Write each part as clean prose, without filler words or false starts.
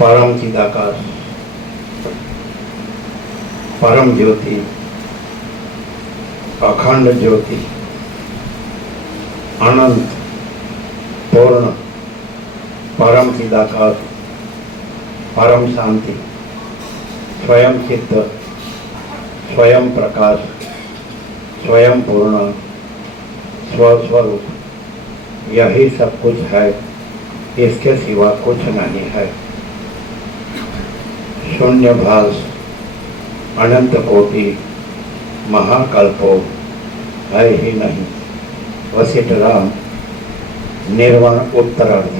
परम चिदाकाश, परम ज्योति, अखंड ज्योति, अनंत पूर्ण, परम चिदाकाश, परम शांति, स्वयं चित्त, स्वयं प्रकाश, स्वयं पूर्ण, स्वस्वरूप, यही सब कुछ है, इसके सिवा कुछ नहीं है। शून्य भास, अनंत कोटि, महाकल्पो है ही नहीं। वशिष्ठ राम, निर्वाण उत्तरार्ध।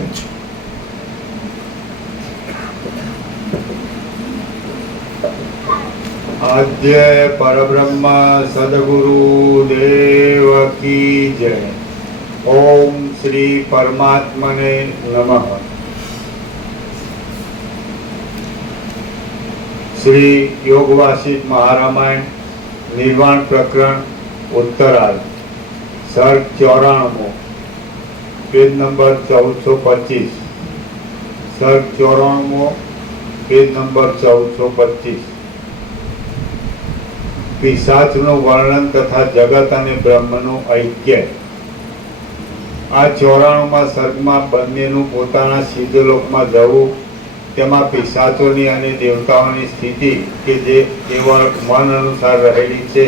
आद्य परब्रह्म सद्गुरु देव की जय। ओम श्री परमात्मने नमः। श्री योग वासिष्ठ महारामायण निर्वाण प्रकरण उत्तरार्ध, सर्ग 94, पेज नंबर 1425। सर्ग 94, पेज नंबर 1425। પિશાચનું વર્ણન તથા જગત અને બ્રહ્મનું ઐક્ય। આ 94માં સર્ગમાં બંનેનું પોતાના સિદ્ધલોકમાં જવું, તેમાં પિશાચોની અને દેવતાઓની સ્થિતિ કે જે કેવળ મન અનુસાર રહેલી છે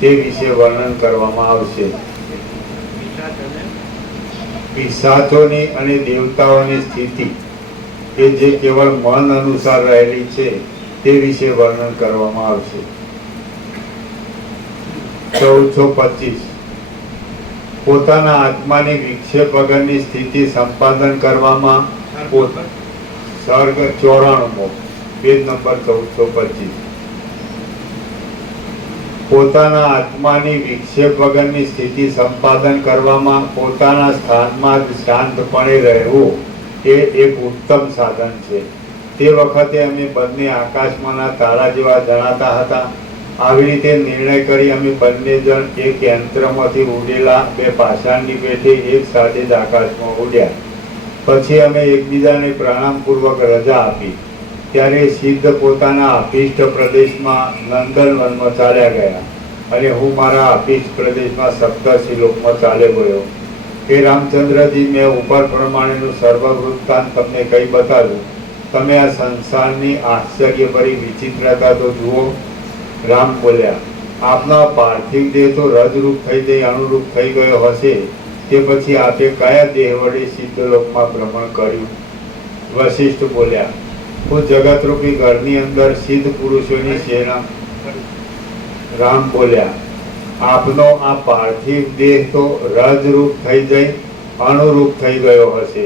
તે વિશે વર્ણન કરવામાં આવશે। પિશાચોની અને દેવતાઓની સ્થિતિ કે જે કેવળ મન અનુસાર રહેલી છે તે વિશે વર્ણન કરવામાં આવશે। 1425 પોતાના આત્માની વિક્ષેપ વગરની સ્થિતિ સંપાદન કરવામાં सर्ग 94, पेज नंबर 1425। પોતાના આત્માની વિક્ષેપ વગરની સ્થિતિ સંપાદન કરવામાં પોતાના સ્થાનમાં જ શાંતપણે રહેવું એ એક ઉત્તમ સાધન છે। તે વખતે અમે બંને આકાશમાંના તારા જેવા જણાતા હતા। આવી રીતે નિર્ણય કરી અમે બંને જણ એક યંત્રમાંથી ઉડેલા બે પાષાણની પેઠે એક સાથે જ આકાશમાં ઉડ્યા। પછી અમે એકબીજાને પ્રણામપૂર્વક રજા આપી। ત્યારે સિદ્ધ પોતાના અભિષ્ટ પ્રદેશમાં નંદનવનમાં ચાલ્યા ગયા અને હું મારા અભિષ્ટ પ્રદેશમાં સપ્તર્ષિલોકમાં ચાલ્યો ગયો। हे रामचंद्रजी, मैं ऊपर प्रमाणेનું સર્વ વૃત્તાંત તમને કઈ બતાવ્યું। તમે આ સંસારની આશ્ચર્યભરી વિચિત્રતા તો જુઓ। રામ બોલ્યા, આપનો પાર્થિવ દેહ તો રજરૂપ થઈ જઈ અનુરૂપ થઈ ગયો હશે, તે પછી આપે કયા દેહ વડે સિદ્ધલોકમાં ભ્રમણ કર્યું? વશિષ્ઠ બોલ્યા, હું જગતરૂપી ઘરની અંદર સિદ્ધ પુરુષોની સેના। રામ બોલ્યા, આપનો આ પાર્થિવ દેહ તો રજરૂપ થઈ જઈ અનુરૂપ થઈ ગયો હશે,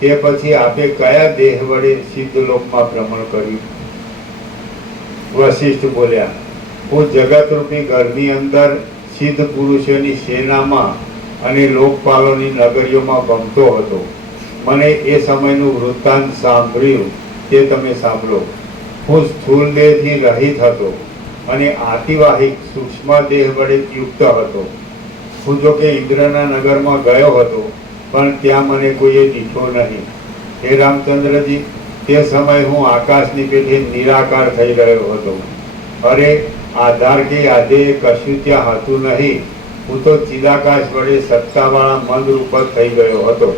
તે પછી આપે કયા દેહ વડે સિદ્ધલોકમાં ભ્રમણ કર્યું? વશિષ્ઠ બોલ્યા, હું જગતરૂપી ઘરની અંદર સિદ્ધ પુરુષોની સેનામાં અને લોકપાલોની નગરીઓમાં ભમતો હતો। મને એ સમયનું વૃત્તાંત સાંભળ્યું તે તમે સાંભળો। હું સ્થૂલ દેહથી રહિત હતો અને આતિવાહિક સૂક્ષ્મ દેહ વડે યુક્ત હતો. હું જો કે ઇન્દ્રના નગરમાં ગયો હતો, પણ ત્યાં મને કોઈએ દીઠો નહીં. હે રામચંદ્રજી, તે સમયે હું આકાશની પેઠે નિરાકાર થઈ રહ્યો હતો. અરે આધાર કે આધે કશું ત્યાં હતું નહીં. હું તો ચિદાકાશ વડે સત્તાવાળા મન રૂપ જ થઈ ગયો હતો.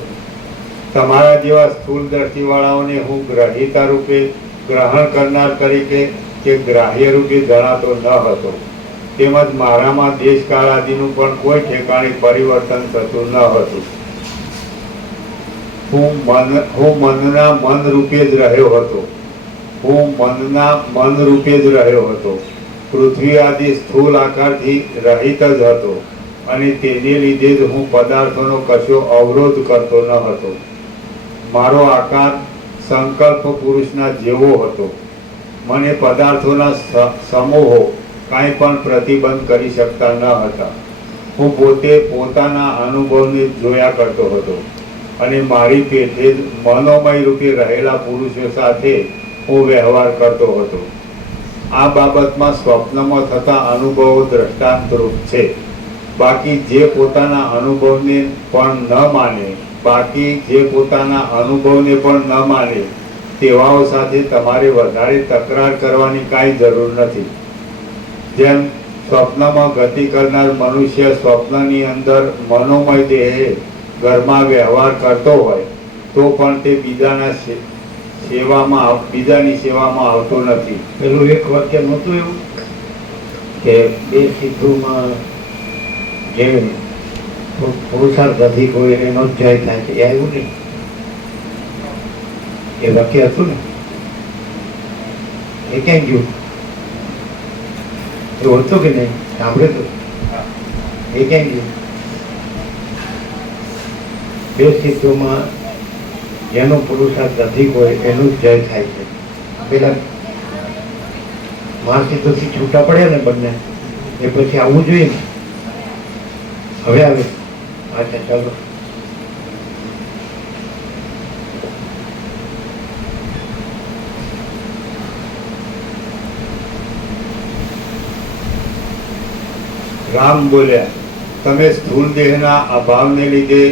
તમારા જેવા સ્થૂળ દ્રષ્ટિવાળાઓને હું ગ્રહિતા રૂપે, ગ્રહણ કરનાર તરીકે કે ગ્રાહ્ય રૂપે જણાતો ન હતો. તેમજ મારામાં દેશકાળ આદિનું પણ કોઈ ઠેકાણે પરિવર્તન થતું ન હતું. હું મનના મન રૂપે જ રહ્યો હતો. પૃથ્વી આદિ સ્થૂળ આકારથી રહિત જ હતો, અને તેને લીધે જ હું પદાર્થોનો કશો અવરોધ કરતો ન હતો. મારો આકાર સંકલ્પ પુરુષના જેવો હતો. મને પદાર્થોના સમૂહો કાંઈ પણ પ્રતિબંધ કરી શકતા ન હતા. હું પોતે પોતાના અનુભવને જોયા કરતો હતો, અને મારી પેઠે જ મનોમય રૂપે રહેલા પુરુષો સાથે હું વ્યવહાર કરતો હતો. આ બાબતમાં સ્વપ્નમાં થતા અનુભવો દ્રષ્ટાંતરૂપ છે. બાકી જે પોતાના અનુભવને પણ ન માને તેવાઓ સાથે તમારે વધારે તકરાર કરવાની કાંઈ જરૂર નથી. જેમ સ્વપ્નમાં ગતિ કરનાર મનુષ્ય સ્વપ્નની અંદર મનોમય દેહે ઘરમાં વ્યવહાર કરતો હોય તો પણ તે બીજાની સેવામાં આવતો નથી. પેલું એક વાક્ય નહોતું એવું કે બે સિદ્ધોમાં જે પુરુષાર્થ અધિક હોય એનો જ જય થાય છે, એ આવ્યું નહીં? એ વાક્ય હતું ને, એ ક્યાં ગયું? એવું હતું કે નહીં? સાંભળ્યું હતું? એ ક્યાં ગયું? બે સિદ્ધોમાં જેનો પુરુષાર્થ અધિક હોય એનું જ જય થાય છે. પેલા મહાસિદ્ધોથી છૂટા પડ્યા ને બંને, એ પછી આવવું જોઈએ ને. હવે આવે. અચ્છા, ચાલો. રામ બોલ્યા, તમે સ્થૂળ દેહના અભાવને લીધે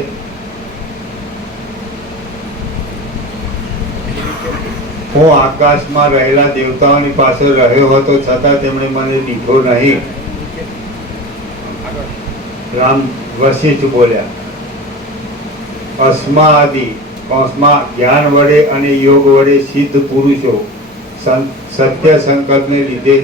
હું આકાશમાં રહેલા દેવતાઓની પાસે રહ્યો હતો, છતાં તેમણે મને દીઠો નહીં. રામ વશિષ્ઠ બોલ્યા, અસ્માદિ કૌંસમાં જ્ઞાન વડે અને યોગ વડે સિદ્ધ પુરુષો સત્ય સંકલ્પને લીધે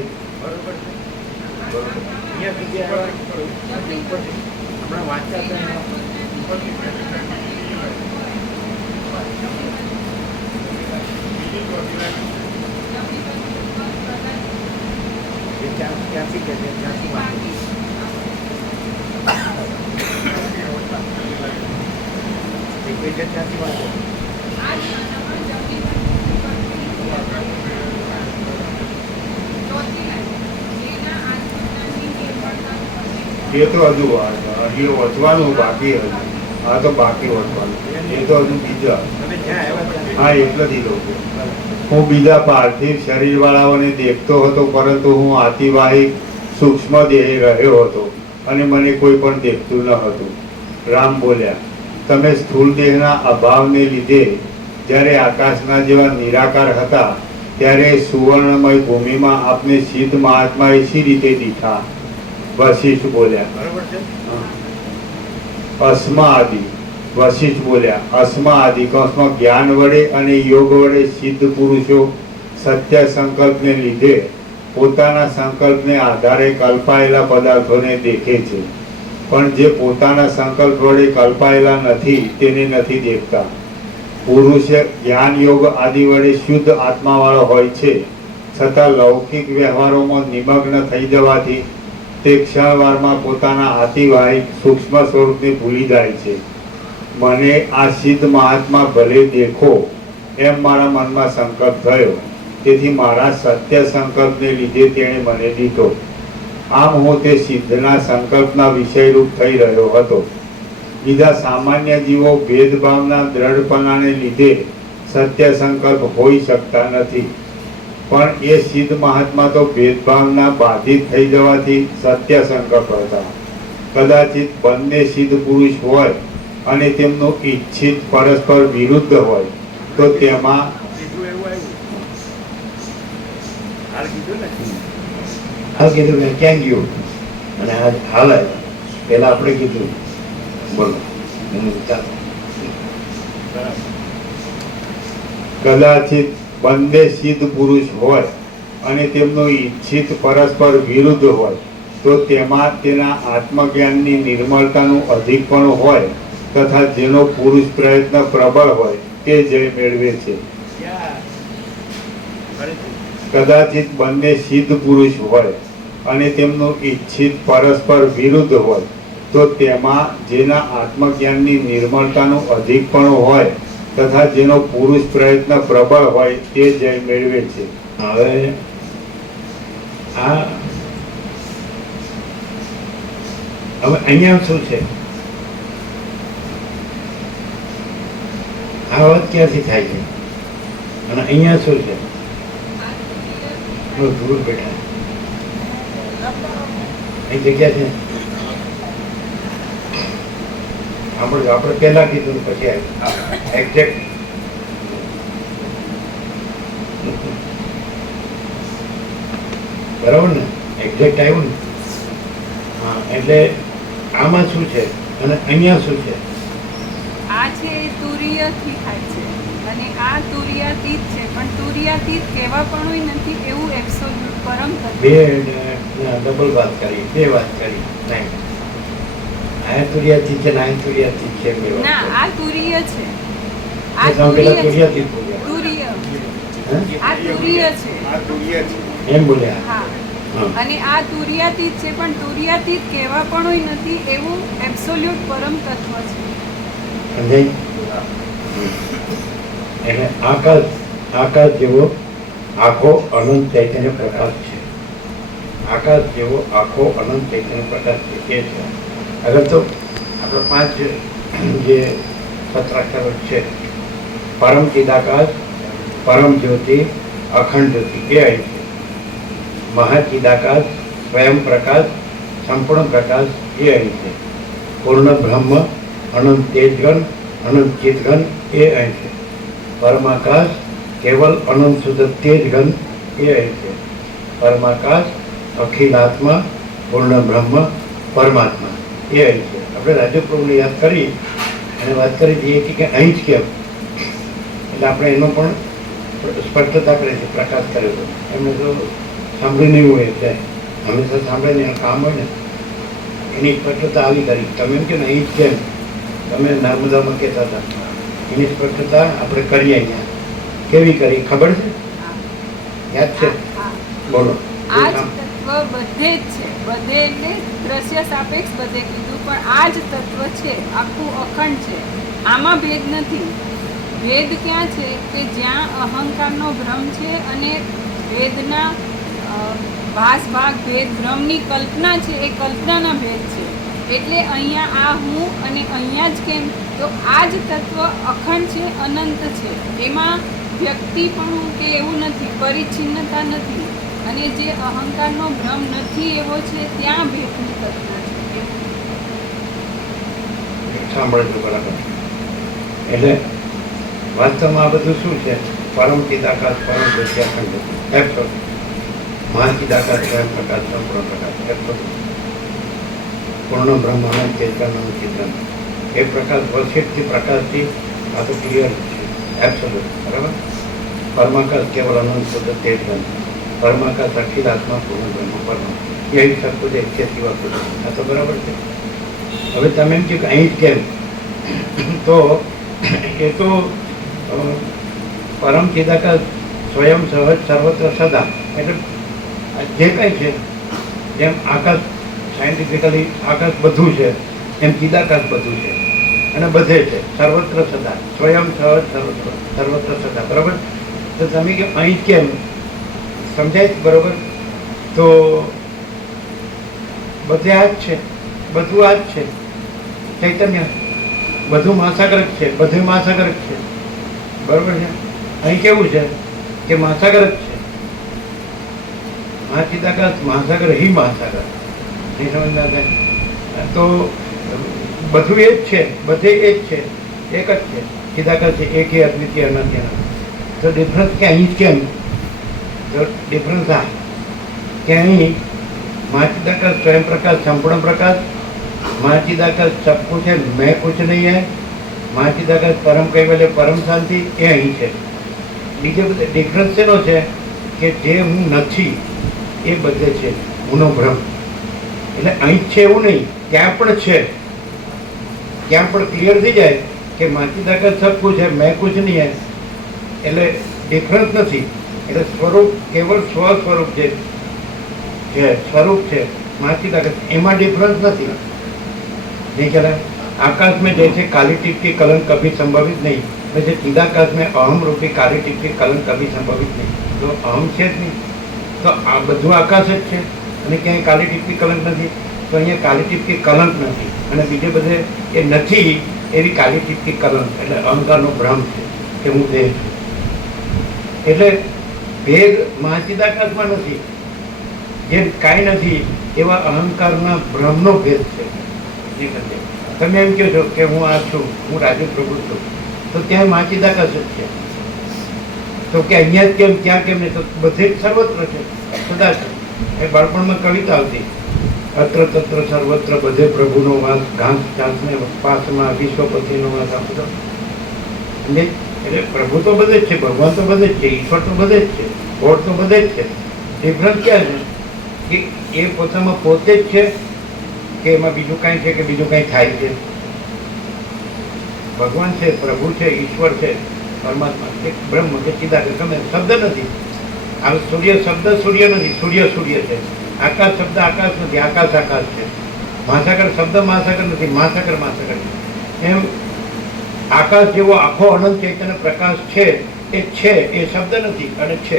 એ તો હજુ વચવાનું બાકી હતું. આ તો બાકી વચવાનું, એ તો હજુ બીજા. હા, એટલેથી હું બીજા પાર્થિવ શરીર વાળાઓને દેખતો હતો, પરંતુ હું આતિવાહિક સૂક્ષ્મ દેહે રહ્યો હતો, અને મને કોઈ પણ દેખતું ન હતું. રામ બોલ્યા, તમે સ્થૂળ દેહના અભાવને લીધે જ્યારે આકાશના જેવા નિરાકાર હતા, ત્યારે સુવર્ણમય ભૂમિમાં આપને સિદ્ધ મહાત્માએ શી રીતે દીઠા? વશિષ્ઠ બોલ્યા, અસ્મા આદિ કૌંસમાં જ્ઞાન વડે અને યોગ વડે સિદ્ધ પુરુષો સત્ય સંકલ્પને લીધે પોતાના સંકલ્પને આધારે કલ્પાયેલા પદાર્થોને દેખે છે, પણ જે પોતાના સંકલ્પ વડે કલ્પાયેલા નથી તેને નથી દેખતા. પુરુષ જ્ઞાન યોગ આદિ વડે શુદ્ધ આત્માવાળો હોય છે, છતાં લૌકિક વ્યવહારોમાં નિમગ્ન થઈ જવાથી તે ક્ષણવારમાં પોતાના આતિવાહિક સૂક્ષ્મ સ્વરૂપને ભૂલી જાય છે. મને આ સિદ્ધ મહાત્મા ભલે દેખો એમ મારા મનમાં સંકલ્પ થયો, તેથી મારા સત્ય સંકલ્પને લીધે તેણે મને દીધો. આમ હું તે સિદ્ધના સંકલ્પના વિષયરૂપ થઈ રહ્યો હતો. બીજા સામાન્ય જીવો ભેદભાવના દ્રઢપણાને લીધે સત્ય સંકલ્પ હોઈ શકતા નથી, પણ એ સિદ્ધ મહાત્મા તો ભેદભાવના બાધિત થઈ જવાથી સત્ય સંકલ્પ હતા. કદાચિત બંને સિદ્ધ પુરુષ હોય અને તેમનું ઈચ્છિત પરસ્પર વિરુદ્ધ હોય તો તેમાં હાલ કીધું કે ક્યાં ગયું અને આજ હાલ આવ્યા. પેલા આપણે કીધું બોલો. ચાલો. કદાચિત બંને સિદ્ધ પુરુષ હોય અને તેમનું ઈચ્છિત પરસ્પર વિરુદ્ધ હોય તો તેમાં તેના આત્મજ્ઞાનની નિર્મળતાનું અધિકપણું હોય તથા જેનો પુરુષ પ્રયત્ન પ્રબળ હોય તે જય મેળવે છે. કદાચિત બંને સિદ્ધ પુરુષ હોય અને તેમનું ઈચ્છિત પરસ્પર વિરુદ્ધ હોય તો તેમાં જેના આત્મજ્ઞાનની નિર્મળતાનું અધિકપણું હોય તથા જેનો પુરુષ પ્રયત્ન પ્રબળ હોય તે જય મેળવે છે. હવે આ હવે અહીંયા શું છે? આ વાત ક્યાંથી થાય છે અને અહીંયા શું છે? દૂર બેઠા એ જગ્યા છે. આપણે પહેલા કીધું પછી એક્ઝેક્ટ બરાબર ને? એક્ઝેક્ટ આવ્યું ને? હા, એટલે આમાં શું છે અને અહીંયા શું છે? આ છે એ તુરીયથી થાય છે અને આ તુરીયાતીત છે, પણ તુરીયાતીત કહેવા પણ નથી એવું એબ્સોલ્યુટ પરમ તત્વ. બે ડબલ વાત કરી, બે વાત કરી. નહીં, આ તુરીયાતીત છે ને આ તુરીયાતીત છે. બે વાત ના, કરી. આ તુરીય છે. આ તો તમે પેલા તુરીય છે. તુરીયાતીત બોલ્યા. તુરીય. હે? આ તુરીય છે. એમ બોલ્યા. હા. હા. અને આ તુરીયાતીત છે, પણ તુરીયાતીત કહેવા પણ નથી એવું એબ્સોલ્યુટ પરમ તત્વ છે. સમજાય? એટલે આકાશ જેવો આખો અનંત ચૈતન્ય પ્રકાશ છે. આકાશ જેવો આખો અનંત ચૈતન્ય પ્રકાશ છે એ છે. અગર તો આપણે 5 જે સત્રાક્ષરો છે, પરમ ચિદાકાશ, પરમ જ્યોતિ, અખંડ જ્યોતિ, એ અહીં છે. મહાચિદાકાશ, સ્વયં પ્રકાશ, સંપૂર્ણ પ્રકાશ, એ અહીં છે. પૂર્ણ બ્રહ્મ, અનંત તેજઘન, અનંત ચિતઘન, એ અહીં છે. પરમાકાશ, કેવલ અનંત શુદ્ધ તેજઘન, એ અહીં છે. પરમાકાશ, અખિલાત્મા, પૂર્ણ બ્રહ્મ, પરમાત્મા, એ અહીં છે. આપણે રાજ્યપ્રભુને યાદ કરી અને વાત કરી હતી કે અહીં જ કેમ, એટલે આપણે એનો પણ સ્પષ્ટતા કરી છે, પ્રકાશ કર્યો હતો. એમને તો સાંભળી નહીં હોય એટલે હંમેશા સાંભળીને એનું કામ હોય ને એની સ્પષ્ટતા આવી કરી. તમે એમ કે ને અહીં જ કેમ, તમે નર્મદામાં કહેતા હતા, એની સ્પષ્ટતા આપણે કરીએ અહીંયા. કેવી કરી ખબર છે? યાદ છે? હા. બોલો. આ જ તત્વ બધે જ છે. બધે એટલે દ્રશ્ય સાપેક્ષ બધે કીધું, પણ આ જ તત્વ છે, આખું અખંડ છે. આમાં ભેદ નથી. ભેદ ક્યાં છે કે જ્યાં અહંકારનો ભ્રમ છે અને ભેદના ભાસ ભાગ ભેદ ભ્રમની કલ્પના છે, એ કલ્પનાના ભેદ છે. એટલે અહીંયા આ હું અને અહીંયા જ કેમ, તો આ જ તત્વ અખંડ છે, અનંત છે. એમાં વ્યક્તિ પણ કે એવું નથી, પરિચ્છિન્નતા નથી, અને જે અહંકારનો ભ્રમ નથી એવો છે ત્યાં ભેદની કલ્પના છે. સાંભળે છે બરાબર. એટલે વાસ્તવમાં આ બધું શું છે? પરમ ચિદાકાશ, પરમ જ્યોતિ, અખંડ જ્યોતિ, મહાચિદાકાશ, સ્વયં પ્રકાશ, સંપૂર્ણ પ્રકાશ, પૂર્ણ બ્રહ્મ, અનંત ચેતન, ચિત્રન, એ પ્રકાશ વશિષ્ઠથી પ્રકાશથી આ તો ક્લિયર છે, એબ્સોલ્યુટ. બરાબર. પરમાકાશ કેવલ અનંત શુદ્ધ તેજન, પરમાકાશ અખિલ આત્મા, પૂર્ણ બ્રહ્મ, પરમ, એ શકું છે છે સિવા પૂરું. આ તો બરાબર છે. હવે તમે એમ કહ્યું કે અહીં જ કેમ, તો એ તો પરમ ચિદાકાશ, સ્વયં સહજ, સર્વત્ર સદા, એટલે જે કંઈ છે, જેમ આકાશ સાયન્ટિફિકલી આકાશ બધું છે, એમ ચિદાકાશ બધું છે અને બધે છે, સર્વત્ર સદા, સ્વયં સહજ, સર્વત્ર સદા. બરાબર. તો તમે કે અહીં જ કેમ, સમજાય છે? બરાબર. તો બધે આ જ છે, બધું આ જ છે, ચૈતન્ય બધું મહાસાગર છે, બધું મહાસાગર છે. બરાબર છે. અહીં કેવું છે કે મહાસાગર જ છે, ચિદાકાશ મહાસાગર હિ મહાસાગર. નહીં સમજના થાય? તો બધું એ જ છે, બધે એ જ છે, એક જ છે. ચિદાકાશ છે, એક એ અદ્વિતીય અનંત. તો ડિફરન્સ કે અહીં જ કેમ? તો ડિફરન્સ આ કે અહીં મહાચિદાકાશ સ્વયં પ્રકાશ, સંપૂર્ણ પ્રકાશ. મહાચિદાકાશ सब कुछ है, मैं कुछ नहीं है. મહાચિદાકાશ પરમ કૈવલ્ય, પરમ શાંતિ, એ અહીં છે. બીજે બધે ડિફરન્સ શેનો છે કે જે હું નથી એ બધે છે, હુંનો ભ્રમ. એટલે અહીં જ છે એવું નહીં, ત્યાં પણ છે. ત્યાં પણ ક્લિયર થઈ જાય કે મહાચિદાકાશ सब कुछ है, मैं कुछ नहीं है. એટલે ડિફરન્સ નથી. એટલે સ્વરૂપ કેવળ સ્વ સ્વરૂપ છે, સ્વરૂપ છે મહાચિદાકાશ, એમાં ડિફરન્સ નથી. नहीं चला. आकाश में जैसे काली टिप की कलंक कभी संभवित नहीं, वैसे चिदाकाश में अहम रूपी काली टिप की कलंक कभी संभवित नहीं. तो अहम છે જ નહીં, તો આ બધું આકાશ જ છે અને ક્યાંય કાલી ટીપકી કલંક નથી. તો અહીંયા કાલી ટીપકી કલંક નથી અને બીજે બધે એ નથી એવી કાલી ટીપકી કલંક, એટલે અહંકારનો ભ્રમ છે કે હું દેહ છું. એટલે ભેદ મહાચિદાકાશમાં નથી. જે કાંઈ નથી એવા અહંકારના ભ્રમનો ભેદ છે. તમે એમ કહો છો કે હું આ છું, હું રાજુ પ્રભુ છું, તો ત્યાં મહાચિદાકાશ જ છે. તો કે અહીંયા જ કેમ, ત્યાં કેમ નહીં? તો બધે જ સર્વત્ર છે, સદા છે. એ બાળપણમાં કવિતા આવતી, અત્ર તત્ર સર્વત્ર બધે પ્રભુનો વાસ, ઘાસ ચાંસને પાસમાં વિશ્વપતિનો વાસ. આ બધો એટલે પ્રભુ તો બધે જ છે, ભગવાન તો બધે જ છે, ઈશ્વર તો બધે જ છે, ગોડ તો બધે જ છે. ડિફરન્સ ક્યાં છે કે એ પોતામાં પોતે જ છે કે એમાં બીજું કાંઈ છે કે બીજું કાંઈ થાય છે. ભગવાન છે, પ્રભુ છે, ઈશ્વર છે, પરમાત્મા છે, બ્રહ્મ છે, ચિદાકાશ. તમે શબ્દ નથી. આ સૂર્ય શબ્દ સૂર્ય નથી, સૂર્ય સૂર્ય છે. આકાશ શબ્દ આકાશ નથી, આકાશ આકાશ છે. મહાસાગર શબ્દ મહાસાગર નથી, મહાસાગર મહાસાગર છે. એમ આકાશ જેવો આખો અનંત ચૈતન્ય પ્રકાશ છે, એ શબ્દ નથી અને છે.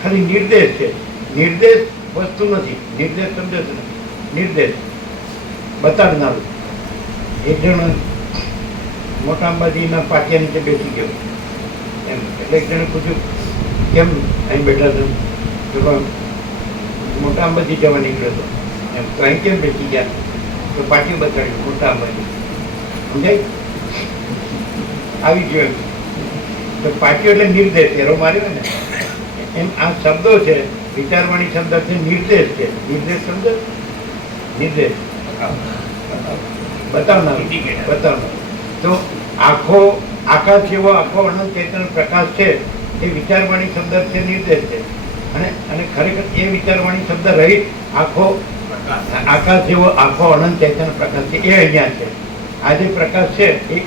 ખાલી નિર્દેશ છે. નિર્દેશ વસ્તુ નથી, નિર્દેશ શબ્દ નથી, નિર્દેશ બતાડનારું. એક જણ મોટા અંબાજીના પાટિયા નીચે બેસી ગયો એમ. એટલે એક જણે પૂછ્યું કેમ અહીં બેઠા છો? તો મોટા અંબાજી જવા નીકળ્યો હતો એમ. તો અહીં કેમ બેસી ગયા? તો પાટિયું બતાડ્યું, મોટા અંબાજી. સમજાય? આવી ગયો એમ. તો પાટિયો એટલે નિર્દેશ, એરો માર્યો ને એમ. આ શબ્દો છે, વિચારવાણી શબ્દ છે, નિર્દેશ છે. નિર્દેશ શબ્દ નિર્દેશ બતાવનાર. તો આખો આકાશ જેવો આખો અનંત ચૈતન્ય પ્રકાશ છે, એ વિચારવાણી શબ્દ છે, નિર્દેશ છે. અને ખરેખર એ વિચારવાણી શબ્દ રહિત આખો આકાશ જેવો આખો અનંત ચૈતન્ય પ્રકાશ છે, એ અહીંયા છે. આ જે પ્રકાશ છે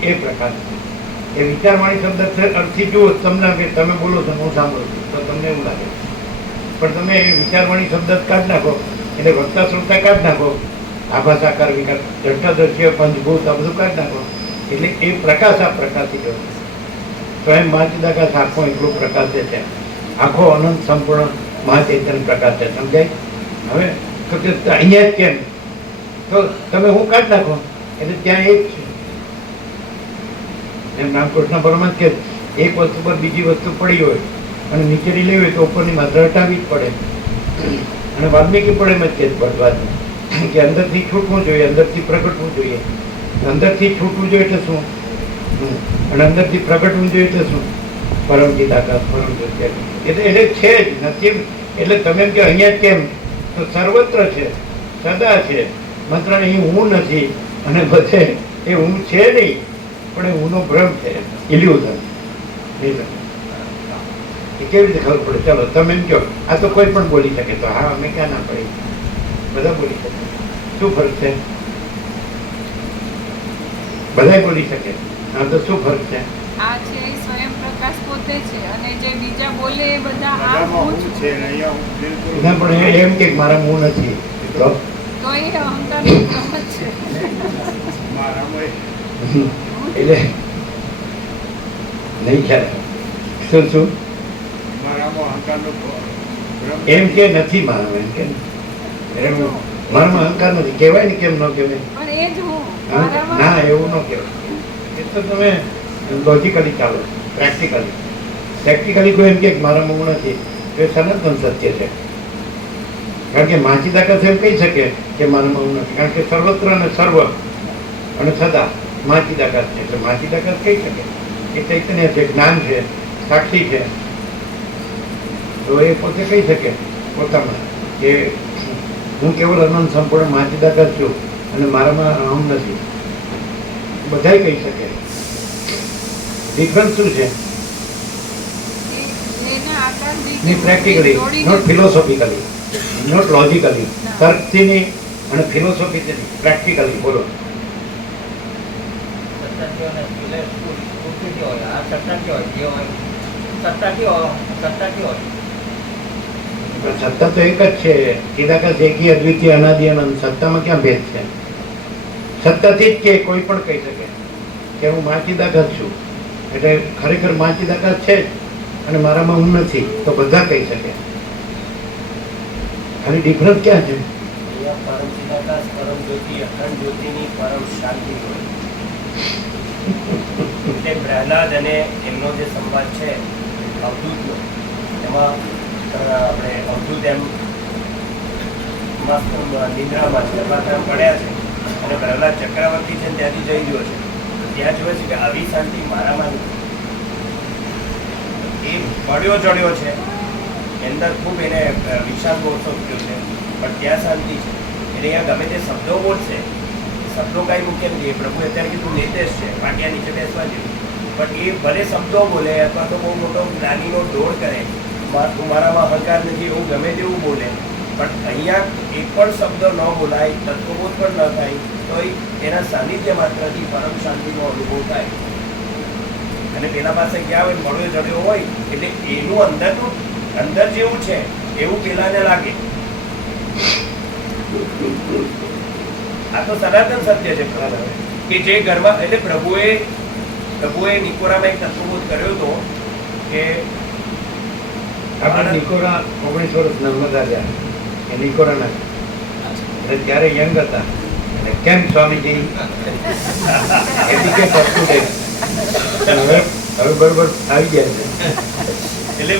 એ પ્રકાશ છે. એ વિચારવાણી શબ્દ છે, અર્થી જુઓ તમને, તમે બોલો છો હું સાંભળું છું તો તમને એવું લાગે. પણ તમે એ વિચારવાણી શબ્દ કાઢી નાખો, એટલે વક્તા શ્રોતા કાઢી નાખો, આભાસ આકાર વિકાર દ્રષ્ટા દ્રશ્ય પંચભૂત આ બધું કાઢી નાખો, એટલે એ પ્રકાશ આ પ્રકાશી ગયો. તો એમ મહાચિદાકાશ આખો એટલો પ્રકાશ છે, આખો અનંત સંપૂર્ણ મહાચૈતન્ય પ્રકાશ છે. સમજાય? હવે તો કે અહીંયા જ કેમ? તો તમે હું કાઢી નાખો એટલે ત્યાં એક છે. એમ રામકૃષ્ણ પરમહંસ કે એક વસ્તુ પર બીજી વસ્તુ પડી હોય અને નીચેની લેવી હોય તો ઉપરની માત્ર હટાવી જ પડે. અને વાલ્મીકી પણ એમ જ કે ભરદ્વાજને કે અંદરથી છૂટવું જોઈએ, અંદરથી પ્રગટવું જોઈએ. અંદરથી છૂટવું જોઈએ એટલે શું? અને અંદરથી પ્રગટવું જોઈએ એટલે શું? પરમ ચિદાકાશ, પરમ જ્યોતિ. એટલે છે જ નથી. એટલે તમે એમ કે અહીંયા જ કેમ? તો સર્વત્ર છે, સદા છે. માત્ર અહીં હું નથી અને બધે એ હું છે નહીં, પણ એ હુંનો ભ્રમ છે, ઇલ્યુઝન. એ કેવી રીતે ખબર પડે? ચાલો તમે એમ કહો આ તો કોઈ પણ બોલી શકે, તો હા અમે ક્યાં ના પડી? બધા બોલી શકે. શું ફરક છે? બધા બોલી શકે. હા તો શું ફરક છે? આ છે સ્વયં પ્રકાશ પોતે છે અને જે બીજા બોલે એ બધા આ હું છું. ના પણ એમ કે મારા હું નથી, તો તો એ અહંકારનો ભ્રમ જ છે. એટલે નહીં ખ્યાલ. શું એમ કે નથી મારા? એમ કે મારામાં અહંકાર નથી કહેવાય ને? કેમ ન કહેવાય? પણ એ જ હું. ના, એવું ન કહેવાય. એ તો તમે લોજિકલી ચાલો, પ્રેક્ટિકલી કોઈ એમ કે મારામાં હું નથી, તો એ સનાતન સત્ય છે. કારણ કે માચિદાકાશ એમ કહી શકે કે મારામાં હું નથી, કારણ કે સર્વત્ર અને સર્વ અને સદા માચિદાકાશ છે, એટલે માચિદાકાશ કહી શકે એ ચૈતન્ય છે, જ્ઞાન છે, સાક્ષી છે. તો એ પોતે કહી શકે પોતામાં કે હું કેવલ અનંત સંપૂર્ણ માચિદાકાશ છું અને મારામાં અહમ નથી. બધાય કહી શકે. ડિફરન્સ શું છે? એના આકાર ની practically, not philosophically, not logically, તર્કથી નહીં અને ફિલોસોફીથી નહીં, પ્રેક્ટિકલી બોલો. સત્તા તો એક જ છે. ચિદાકાશ એકી અદ્વિતીય અનાદિ અનંત. સત્તામાં ક્યાં ભેદ છે? સત્તાથી જ કે કોઈ પણ કહી શકે કે હું માચિદાકાશ છું, એટલે ખરેખર માચિદાકાશ છે જ અને મારામાં હું નથી, તો બધા કહી શકે. ખાલી ડિફરન્સ ક્યાં છે? પરમ ચિદાકાશ, પરમ જ્યોતિ, અખંડ જ્યોતિની પરમ શાંતિ હોય. એટલે પ્રહલાદ અને એમનો જે સંવાદ છે અવધૂતનો, એમાં આપણે અવધૂત એમ મસ્ત નિંદ્રામાં છે, પડ્યા છે અને પ્રહલાદ ચક્રવર્તી છે ત્યાંથી જઈ ગયો છે. ત્યાં જોવે છે કે આવી શાંતિ મારામાં નથી. એ પડ્યો ચડ્યો છે, અંદર ખૂબ એને વિશાળ મોરસો થયો છે, પણ ત્યાં શાંતિ છે. એટલે અહીંયા ગમે તે શબ્દો બોલશે, શબ્દો કાંઈ મુખ્ય નથી. પ્રભુ અત્યારે કીધું નિર્દેશ છે, પાટિયા નીચે બેસવા જેવું, પણ એ ભલે શબ્દો બોલે અથવા તો બહુ મોટો જ્ઞાનીનો દોડ કરે, મારામાં અહંકાર નથી એવું ગમે તેવું બોલે, પણ અહીંયા એક પણ શબ્દ ન બોલાય, તત્વબોધ પણ ન થાય, તો એના સાનિધ્ય માત્રથી પરમ શાંતિનો અનુભવ થાય. અને પેલા પાસે ગયા હોય, મળ્યો જડ્યો હોય, એટલે એનું અંદરનું અંદર જેવું છે એવું પેલાને લાગે. આ તો સનાતન સત્ય છે કે જે ઘરમાં, એટલે પ્રભુએ નિકોરામાં એક તત્વબોધ કર્યો હતો કે આપણે નિકોરા 19 વર્ષ નર્મદા ગયા એ નિકોરાના, એટલે ત્યારે યંગ હતા. અને કેમ સ્વામીજી એટીકેટ સ્ટુડન્ટ હવે બરોબર આવી ગયા છે. એટલે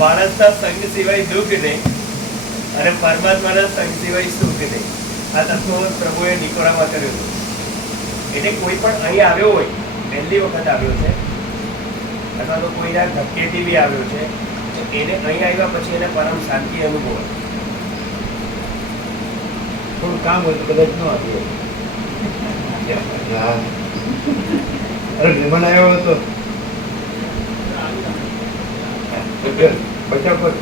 માણસના સંગ સિવાય દુઃખ નહીં અને પરમાત્માના સંગ સિવાય સુખ નહીં. આ તત્વબોધ પ્રભુએ નિકોરામાં કર્યો હતો. એટલે કોઈ પણ અહીં આવ્યો હોય, પહેલી વખત આવ્યો છે અથવા તો કોઈના ધક્કેથી બી આવ્યો છે, એને અહીં આવ્યા પછી એને પરમ શાંતિ અનુભવ. થોડું કામ હોય તો કદાચ ન આવ્યું. અરે મહેમાન આવ્યો હતો બચાવ પર.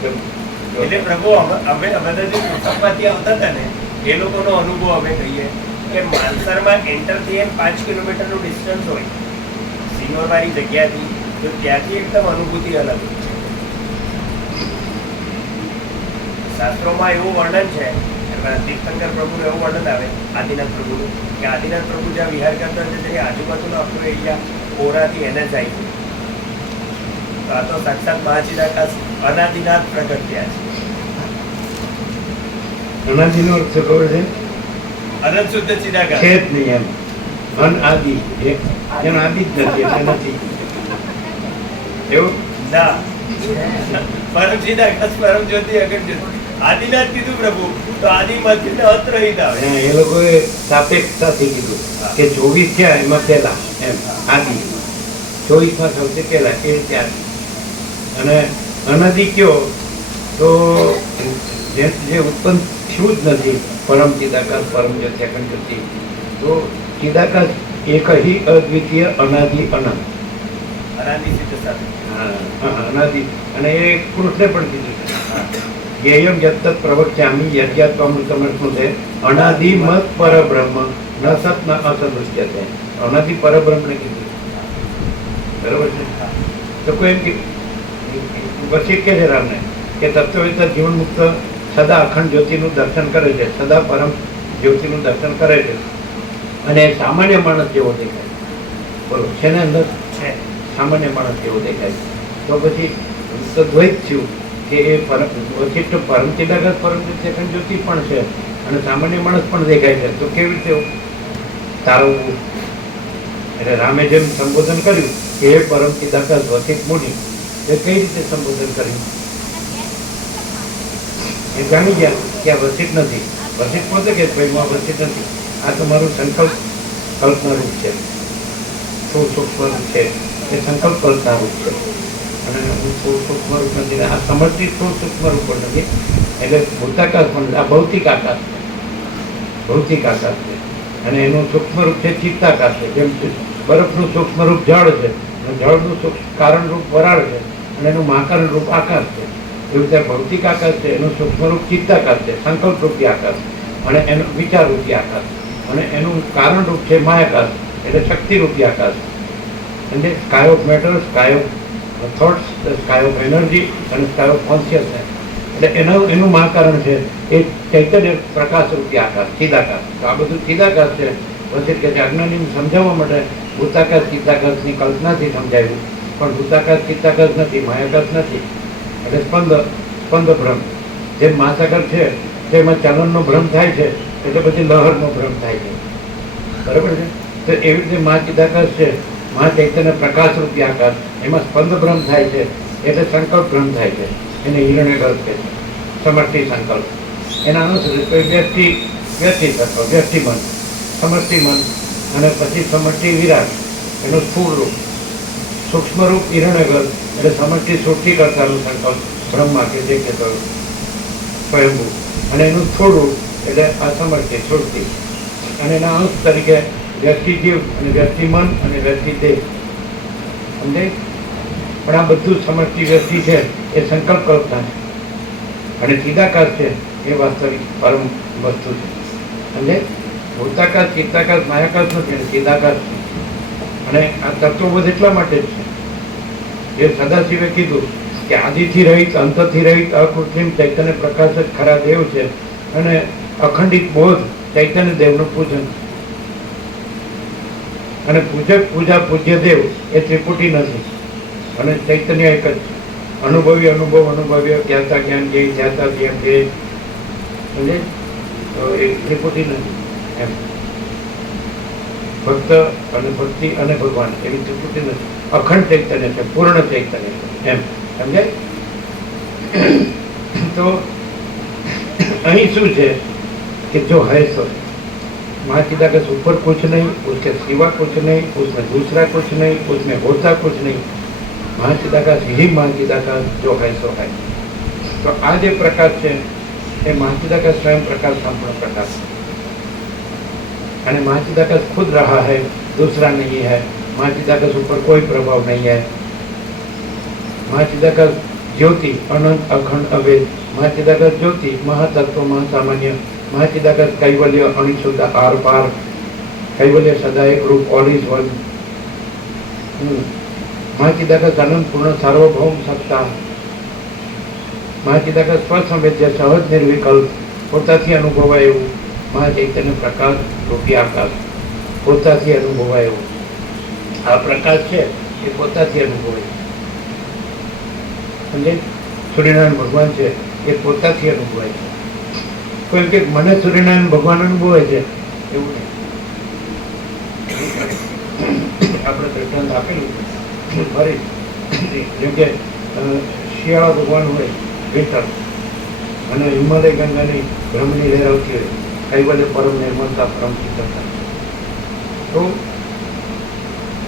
એટલે પ્રભુ અમે બધા જે મુસાફરથી આવતા હતા ને એ લોકોનો અનુભવ અમે કહીએ કે માનસરમાં એન્ટર થઈએ 5 કિલોમીટરનું ડિસ્ટન્સ હોય સિનોરવાળી જગ્યાથી, તો ત્યાંથી એકદમ અનુભૂતિ અલગ. શાસ્ત્રોમાં એવું વર્ણન છે, તીર્થંકર પ્રભુનું એવું વર્ણન આવે આદિનાથ પ્રભુનું, કે આદિનાથ પ્રભુ જ્યાં વિહાર કરતા હતા તેની આજુબાજુનો આખો એરિયા કોરાથી એને જાય છે. તો આ તો સાક્ષાત મહાચિદાકાશ અનાદિનાથ પ્રગટ થયા છે. અનાદિનો અર્થ ખબર છે? અનંત શુદ્ધ ચિદાકાશ છે જ નહીં એમ. અનાદિ એનો આદિ જ નથી, એટલે નથી એવું ના. પરમ ચિદાકાશ, પરમ જ્યોતિ, અખંડ જ્યોતિ. આદિનાથ કીધું પ્રભુ તો આદિમાંથી અંત રહિત આવે. એ લોકોએ સાપેક્ષતાથી કીધું કે 24 થયા એમાં પહેલા એમ આદિ, 24માં સૌથી પહેલા એ રીતે આદિ. અને અનાદિ કયો તો જે ઉત્પન્ન થયું જ નથી, પરમ ચિદાકાશ, પરમ જ્યોતિ, અખંડ જ્યોતિ. તો ચિદાકાશ એક હિ અદ્વિતીય અનાદિ અનંત. અનાદિ સિદ્ધ સાથે. હા, અનાદિ. અને એ કૃષ્ણે પણ કીધું છે યેયમ યત્તત પ્રવક્ષ્યામિ યજ્ઞાત્વામૃતમર્થનું છે અનાદિમત પરબ્રહ્મ ન સત ન અસદૃશ્યતે. અનાદિ પરબ્રહ્મને કીધું, બરોબર છે. તો કોઈ એમ કે પછી કે છે રામને કે તત્વવેતા જીવન મુક્ત સદા અખંડ જ્યોતિનું દર્શન કરે છે, સદા પરમ જ્યોતિનું દર્શન કરે છે અને સામાન્ય માણસ જેવો દેખાય. બોલો છે ને અંદર છે સામાન્ય માણસ જેવો દેખાય. તો પછી તો દ્વૈત થયું કે એ વશિષ્ઠ પરમ ચિદાકાશ, પરમ અખંડ જ્યોતિ પણ છે અને સામાન્ય માણસ પણ દેખાય છે. તો કેવી રીતે તારવવું? એટલે રામે જેમ સંબોધન કર્યું કે હે પરમ ચિદાકાશ વશિષ્ઠ મુનિ, એ કઈ રીતે સંબોધન કર્યું? એ જાણી ગયા કે આ વસિત નથી. વસિત પોતે કે ભાઈ હું આ વસિત નથી, આ તો મારું સંકલ્પ કલ્પના રૂપ છે, શું સૂક્ષ્મ રૂપ છે એ સંકલ્પ કલ્પના રૂપ છે. અને હું સૂક્ષ્મ રૂપ નથી, આ સમજથી સૂક્ષ્મ રૂપ પણ નથી. એટલે ભૂતાકાશ પણ આ ભૌતિક આકાશ છે, ભૌતિક આકાશ છે. અને એનું સૂક્ષ્મ રૂપ છે ચિત્તાકાશ છે. જેમ બરફનું સૂક્ષ્મ રૂપ જળ છે અને જળનું કારણ રૂપ વરાળ છે અને એનું મહાકારણ રૂપ આકાશ છે. એવી રીતે ભૌતિક આકાશ છે, એનું સૂક્ષ્મ રૂપ ચિત્તાકાશ છે, સંકલ્પ રૂપી આકાશ, અને એનું વિચાર રૂપી આકાશ, અને એનું કારણ રૂપ છે માયાકાશ એટલે શક્તિ રૂપી આકાશ. અને sky of matter, sky of thoughts, sky of energy અને સ્કાય ઓફ કોન્શિયસનેસ. એટલે એનું મહાકારણ છે એ ચૈતન્ય પ્રકાશ રૂપી આકાશ, ચિદાકાશ. તો આ બધું ચિદાકાશ છે. પછી કે અજ્ઞાનીને સમજાવવા માટે ભૂતાકાશ ચિત્તાકાશની કલ્પનાથી સમજાવ્યું, પણ ભૂતાકાશ ચિત્તાકાશ નથી, માયાકાશ નથી. એટલે સ્પંદ ભ્રમ. જેમ મહાસાગર છે તેમાં ચલનનો ભ્રમ થાય છે એટલે પછી લહરનો ભ્રમ થાય છે, બરાબર છે. તો એવી રીતે મહાચિદાકાશ છે, મહાચૈતન્ય પ્રકાશ રૂપી આકાશ, એમાં સ્પંદ ભ્રમ થાય છે એટલે સંકલ્પ ભ્રમ થાય છે. એને હિરણ્યગર્ભ કહે છે, સમષ્ટિ સંકલ્પ. એના અનુસરી વ્યક્તિ તત્વ, વ્યક્તિ મન, સમષ્ટિ મન, અને પછી સમષ્ટિ વિરાટ, એનું સ્થૂળ રૂપ. સૂક્ષ્મ રૂપ હિરણ્યગર્ભ એટલે સમષ્ટિ સૃષ્ટિ કરતાનું સંકલ્પ બ્રહ્મા કે જે કહેતો સ્વયંભૂ, અને એનું સ્થૂળ રૂપ એટલે અસમષ્ટિ સૃષ્ટિ. અને એના અંશ તરીકે વ્યક્તિ જીવ અને વ્યક્તિ મન અને વ્યક્તિ દેહ. સમજે? પણ આ બધું સમષ્ટિ વ્યક્તિ છે એ સંકલ્પ કલ્પના છે, અને ચિદાકાશ છે એ વાસ્તવિક પરમ વસ્તુ છે. સમજે? ભૂતાકાશ ચિત્તાકાશ માયાકાશ નથી, અને ચિદાકાશ છે. અને આ તત્વબોધ એટલા માટે જ છે જે સદાશિવે કીધું કે આદિથી રહિત, અંતથી રહિત, અકૃત્રિમ ચૈતન્ય પ્રકાશ જ ખરા દેવ છે, અને અખંડિત બોધ ચૈતન્ય દેવનું પૂજન. અને પૂજક પૂજા પૂજ્ય દેવ એ ત્રિપુટી નથી, અને ચૈતન્ય એક જ. અનુભવી અનુભવ, અનુભવ્ય જ્ઞાતા જ્ઞાન જે જ્ઞાતા જેમ જે, સમજે? તો એ ત્રિપુટી નથી એમ. ભક્ત અને ભક્તિ અને ભગવાન એવી ત્રિપુટી નથી. અખંડ ચૈતન્ય છે, પૂર્ણ ચૈતન્ય છે એમ. સમજાય? તો અહીં શું છે कि जो है सो महाचिदाकाश ऊपर कुछ नहीं, उसके सिवा कुछ नहीं, उसमें दूसरा कुछ नहीं, उसमें होता कुछ नहीं. महाचिदाकाश ही महाचिदाकाश जो है सो है. तो आज ये प्रकाश है ये महाचिदाकाश स्वयं प्रकाश, संपूर्ण प्रकाश है. અને महाचिदाकाश खुद रहा है, दूसरा नहीं है. महाचिदाकाश ऊपर कोई प्रभाव नहीं है. महाचिदाकाश ज्योति अनंत अखंड अवेद. महाचिदाकाश ज्योति महातत्व महासामान्य. महाचिदाकाश कैवल्य अणिशुद्ध आर पार. कैवल्य सदा एक रूप, ऑल इज वन. महाचिदाकाश अनंत पूर्ण सार्वभौम सत्ता. महाचिदाकाश સ્વસંવેદ્ય સહજ નિર્વિકલ્પ, પોતાથી અનુભવાય એવું મહાચૈતન્ય પ્રકાશ રૂપી આકાશ. પોતાથી અનુભવાય એવું આ પ્રકાશ છે એ પોતાથી અનુભવાય. સમજે? સૂર્યનારાયણ ભગવાન છે એ પોતાથી અનુભવાય છે. કોઈ કે મને સૂર્યનારાયણ ભગવાન અનુભવાય છે એવું નહીં. આપણે દ્રષ્ટાંત આપેલું ફરી, જેમ કે શિયાળા ભગવાન હોય વિન્ટર, અને હિમાલય ગંગાની બ્રહ્મની લહેર આવતી હોય, કૈવલ્ય પરમ નિર્મળતા પરમ ચિત્તતા. તો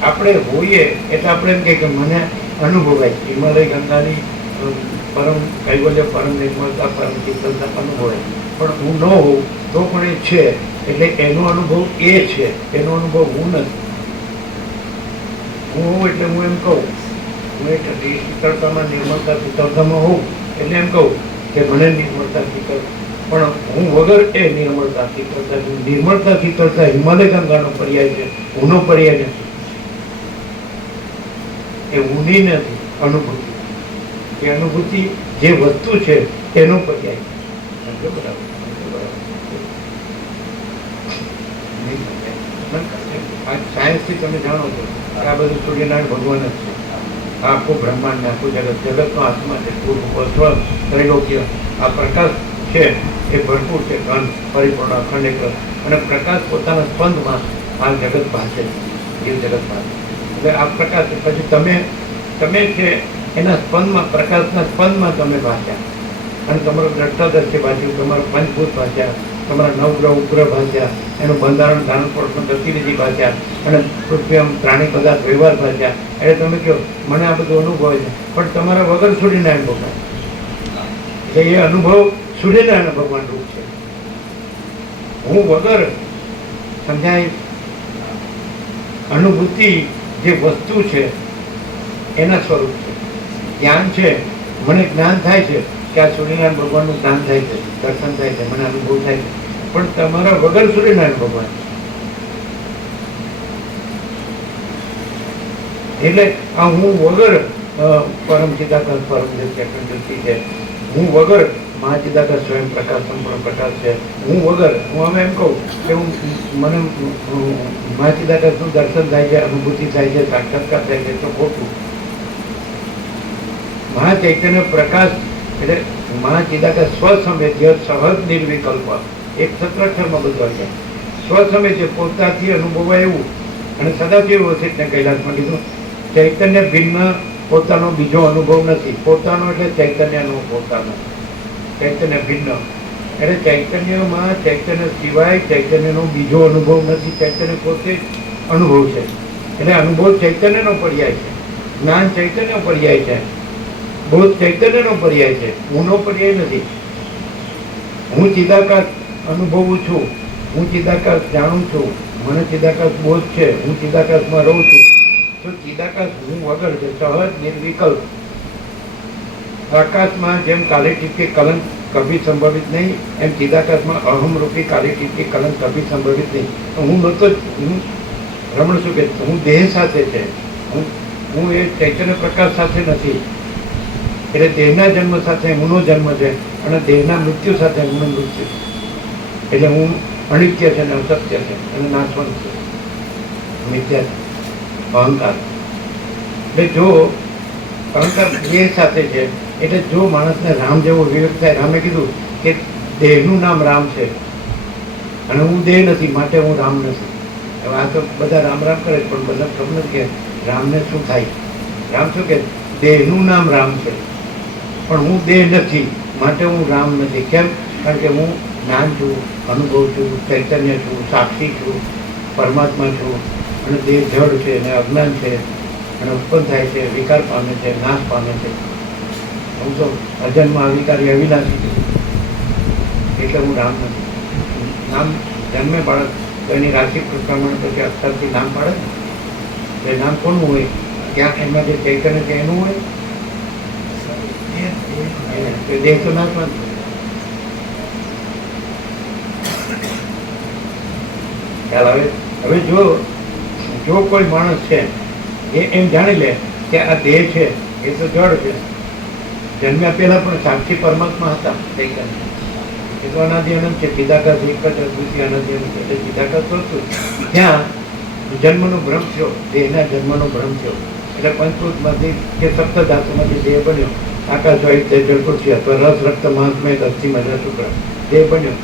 આપણે હોઈએ એટલે આપણે એમ કે મને અનુભવાય હિમાલય ગંગાની પરમ કૈવલ્ય પરમ નિર્મળતા પરમ ચિત્તતા અનુભવાય. પણ હું ન હોઉં તો પણ એ છે, એટલે એનો અનુભવ એ છે, એનો અનુભવ હું નથી. હું હોઉં એટલે હું એમ કહું, હું એ શીતળતામાં નિર્મળતા શીતળતામાં હોઉં એટલે એમ કહું કે મને નિર્મળતા શીતળ. પણ હું વગર એ નિર્મળતા શીતળતા, નિર્મળતા શીતળતા હિમાલય ગંગાનો પર્યાય છે, હુંનો પર્યાય નથી. એ ઊની નથી અનુભૂતિ. એ અનુભૂતિ જે વસ્તુ છે એનો પર્યાય. સાયન્સથી તમે જાણો છો કે આ બધું સૂર્યનારાયણ ભગવાન જ છે. આખું બ્રહ્માંડ ને આખું જગત, જગતનો આત્મા છે, ત્રૈલોક્ય. આ પ્રકાશ છે એ ભરપૂર છે, ઘન પરિપૂર્ણ અખંડ એક. અને પ્રકાશ પોતાના સ્પંદમાં આ જગત ભાષે, જીવ જગત ભાષે. એટલે આ પ્રકાશ પછી તમે છે એના સ્પંદમાં, પ્રકાશના સ્પંદમાં તમે ભાષ્યા. અને તમારો દ્રષ્ટાદર્શી ભાષ્યું, તમારું પંચભૂત ભાષ્યા, તમારા નવગ્રહ ઉપગ્રહ ભાષ્યા, એનું બંધારણ ધારણ પોષણ ગતિવિધિ ભાષ્યા અને પૃથ્વી પ્રાણી પદાર્થ વ્યવહાર ભાષ્યા. એટલે તમે કહો મને આ બધું અનુભવ છે, પણ તમારા વગર સૂર્યનારાયણ ભગવાન, એટલે એ અનુભવ સૂર્યનારાયણ ભગવાન રૂપ છે. હું વગર સમજાય અનુભૂતિ જે વસ્તુ છે એના સ્વરૂપ છે. જ્ઞાન છે, મને જ્ઞાન થાય છે કે આ સૂર્યનારાયણ ભગવાનનું જ્ઞાન થાય છે, દર્શન થાય છે, મને અનુભવ થાય છે, પણ તમારા વગર સૂર્યનારાયણ ભગવાન. એટલે આ હું વગર પરમ ચિદાકાશ પરમ જ્યોતિ છે, હું વગર મહાચિદાકાશ સ્વયં પ્રકાશ સંપૂર્ણ પ્રકાશ છે, હું વગર હું અમે એમ કહું કે હું મને મહાચિદાકાશનું દર્શન થાય છે, અનુભૂતિ થાય છે, સાક્ષાત્કાર થાય છે, તો ખોટું. મહાચૈતન્ય પ્રકાશ એટલે મહાચિદાકાશ સ્વસંવેદ્ય સહજ નિર્વિકલ્પ, એક સત્રાક્ષરમાં બધું આવી જાય. સ્વસંવેદ્ય પોતાથી અનુભવાય એવું. અને સદાશિવ વસિષ્ઠને કૈલાસમાં કીધું ચૈતન્ય ભિન્ન પોતાનો બીજો અનુભવ નથી. પોતાનો એટલે ચૈતન્યનો પોતાનો, ચૈતન્ય ભિન્ન એટલે ચૈતન્યમાં ચૈતન્ય સિવાય ચૈતન્યનો બીજો અનુભવ નથી. ચૈતન્ય પોતે જ અનુભવ છે. એટલે અનુભવ ચૈતન્યનો પર્યાય છે, જ્ઞાન ચૈતન્ય પર્યાય છે, બોધ ચૈતન્યનો પર્યાય છે, હુંનો પર્યાય નથી. હું ચિદાકાશ અનુભવું છું, હું ચિદાકાશ જાણું છું, મને ચિદાકાશ બોધ છે, હું ચિદાકાશમાં રહું છું. તો ચિદાકાશ હું વગર છે, સહજ નિર્વિકલ્પ. આકાશમાં જેમ કાલી ટીપી કલંક કભી સંભવિત નહીં, એમ ચિદાકાશમાં અહમ રૂપી કાલી ટીપી કલંક કભી સંભવિત નહીં. તો હું નતો જ, હું રમણ શું કે હું દેહ સાથે છે, હું એ ચૈતન્ય પ્રકાશ સાથે નથી. એટલે દેહના જન્મ સાથે હુંનો જન્મ છે અને દેહના મૃત્યુ સાથે હુંનું મૃત્યુ. એટલે હું અનિત્ય છે ને અસત્ય છે અને નાશવંત છે, મિથ્યા છે, અહંકાર. એટલે જો અહંકાર દેહ સાથે છે, એટલે જો માણસને રામ જેવો વિવેક થાય, રામે કીધું કે દેહનું નામ રામ છે અને હું દેહ નથી માટે હું રામ નથી. હવે આ તો બધા રામ રામ કરે પણ બધા ખબર નથી કે રામને શું થાય. રામ શું કે દેહનું નામ રામ છે પણ હું દેહ નથી માટે હું રામ નથી. કેમ? કારણ કે હું જ્ઞાન છું, અનુભવ છું, ચૈતન્ય છું, સાક્ષી છું, પરમાત્મા છું અને દેહ જડ છે અને અજ્ઞાન છે અને ઉત્પન્ન થાય છે, વિકાર પામે છે, નાશ પામે છે. હું તો અજન્મ અવિકારી અવિનાશી છું એટલે હું રામ નથી. નામ જન્મે બાળક તો એની રાશિ પ્રમાણે પછી અક્ષરથી નામ પાડે ને, એ નામ કોનું હોય? ત્યાં એમાં જે ચૈતન્ય છે એનું હોય. દેહ તો નાશવાન છે. ખ્યાલ આવે? હવે જો કોઈ માણસ છે એ એમ જાણી લે કે આ દેહ છે એ તો જડ છે, જન્મ્યા પહેલા પણ સાક્ષી પરમાત્મા હતા, ચૈતન્ય એ તો અનાદિ અનંત છે, ચિદાકાશ એક જ અદ્વિતીય અનાદિ અનંત એટલે ચિદાકાશ તો ત્યાં જન્મનો ભ્રમ થયો, દેહના જન્મનો ભ્રમ થયો. એટલે પંચભૂતમાંથી કે સપ્ત ધાતુમાંથી દેહ બન્યો, આકાશ વાયુ તેજ જળ પૃથ્વી અથવા રસ રક્ત મહાત્મય અસ્થિ મજા શુક્ર દેહ બન્યો.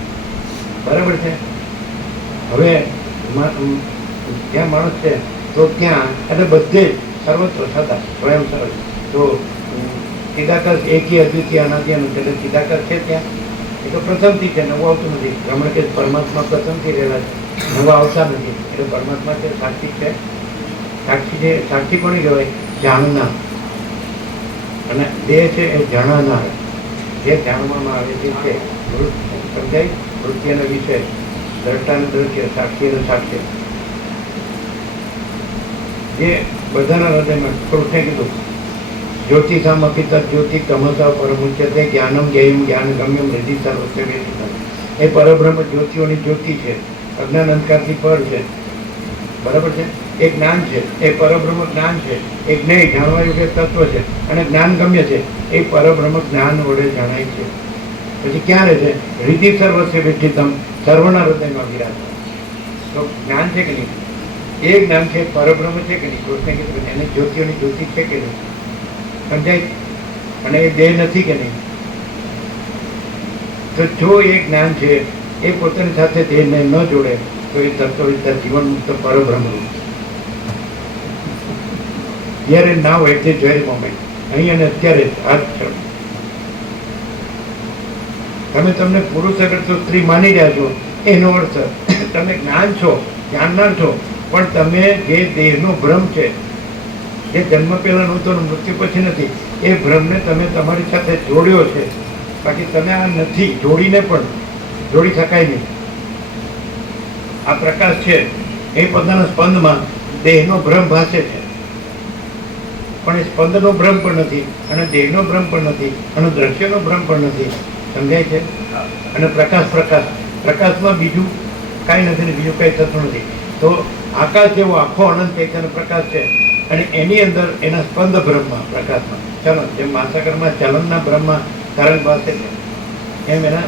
બરાબર છે? હવે જ્યાં માણસ છે તો ત્યાં એટલે બધે સર્વત્ર સદા સ્વયં સર્વ તો ચિદાકાશ એકી અદ્વિતીય અનાદિ અનંત એટલે ચિદાકાશ છે ત્યાં. એ તો પ્રથમથી છે, નવું આવતું નથી. રમણ કે પરમાત્મા પ્રથમથી રહેલા છે, નવા આવતા નથી. એટલે પરમાત્મા છે, સાક્ષી છે. સાક્ષી છે, સાક્ષી કોને કહેવાય? જાણનાર. અને દેહ છે એ જાણનાર, જે જાણવામાં આવે તે છે. સમજાય? વૃત્તિ અને વિષય, દ્રષ્ટાનું દ્રશ્ય, સાક્ષી અને સાક્ષ્ય, જે બધાના હૃદયમાં. કૃષ્ણે કીધું જ્યોતિષામપી તદ જ્યોતિ તમસા પરમુચ્યતે જ્ઞાનમ જ્ઞેયમ જ્ઞાન ગમ્યમ હૃદિ સર્વસ્ય વેદિતમ. એ પરબ્રહ્મ જ્યોતિઓની જ્યોતિ છે, અજ્ઞાન અંધકારથી પર છે. બરાબર છે? એ જ્ઞાન છે, એ પરબ્રહ્મ જ્ઞાન છે, એ જ્ઞેય જાણવા યોગ્ય તત્વ છે અને જ્ઞાન ગમ્ય છે. એ પરબ્રહ્મ જ્ઞાન વડે જણાય છે. પછી ક્યાં રહે છે? હૃદિ સર્વસ્ય વેદિતમ, સર્વના હૃદયમાં વિરાજે. તો જ્ઞાન છે કે નહીં? એ જ્ઞાન છે, પરબ્રહ્મ છે કે નહીં? કૃષ્ણે કીધું એને જ્યોતિઓની જ્યોતિ છે કે નહીં? સમજાય? અને એ દેહ નથી કે નહીં? તો જો એ જ્ઞાન છે એ પોતાની સાથે દેહને ન જોડે તો એ તત્વવિદ્યા જીવન મુક્ત પરબ્રહ્મ રૂપ. Here and now at this very moment, અહીં અને અત્યારે આ જ ક્ષણ. તમને પુરુષ અગર તો સ્ત્રી માની રહ્યા છો, એનો અર્થ તમે જ્ઞાન છો, જ્ઞાનના છો, પણ તમે જે દેહનો ભ્રમ છે, જે જન્મ પહેલા નહોતો ને મૃત્યુ પછી નથી, એ ભ્રમને તમે તમારી સાથે જોડ્યો છે. બાકી તમે આ નથી, જોડીને પણ જોડી શકાય નહીં. આ પ્રકાશ છે એ પોતાના સ્પંદમાં દેહનો ભ્રમ ભાસે છે, પણ એ સ્પંદનો ભ્રમ પણ નથી, અને દેહનો ભ્રમ પણ નથી, અને દ્રશ્યનો ભ્રમ પણ નથી. સમજાય છે? અને પ્રકાશમાં બીજું કાંઈ નથી ને બીજું કાંઈ થતું નથી. તો આકાશ જેવો આખો અનંત ચૈતન્ય પ્રકાશ છે, અને એની અંદર એના સ્પંદ બ્રહ્મમાં, પ્રકાશમાં ચલન, જેમ મહાસાગરમાં ચલનના બ્રહ્મમાં તરંગ ભાસે છે, એમ એના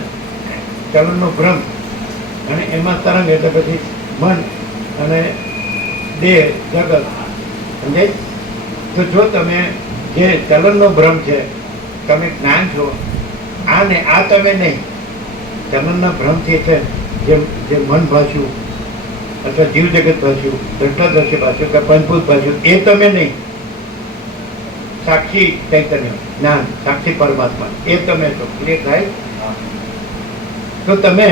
ચલનનો ભ્રમ, અને એમાં તરંગ એટલે પછી મન અને દેહ, જગત. સમજાય? તો જો તમે જે ચલનનો ભ્રમ છે, તમે જ્ઞાન છો, આ ને આ તમે નહીં. ચલનના ભ્રમથી છે જે મન ભાષ્યું અથવા જીવ જગત ભાષ્યું, દ્રષ્ટાદ્રશ્ય ભાષ્યું કે પંચભૂત ભાષ્યું, એ તમે નહીં. સાક્ષી ચૈતન્ય જ્ઞાન, સાક્ષી પરમાત્મા, એ તમે છો. ક્લિયર થાય? તો તમે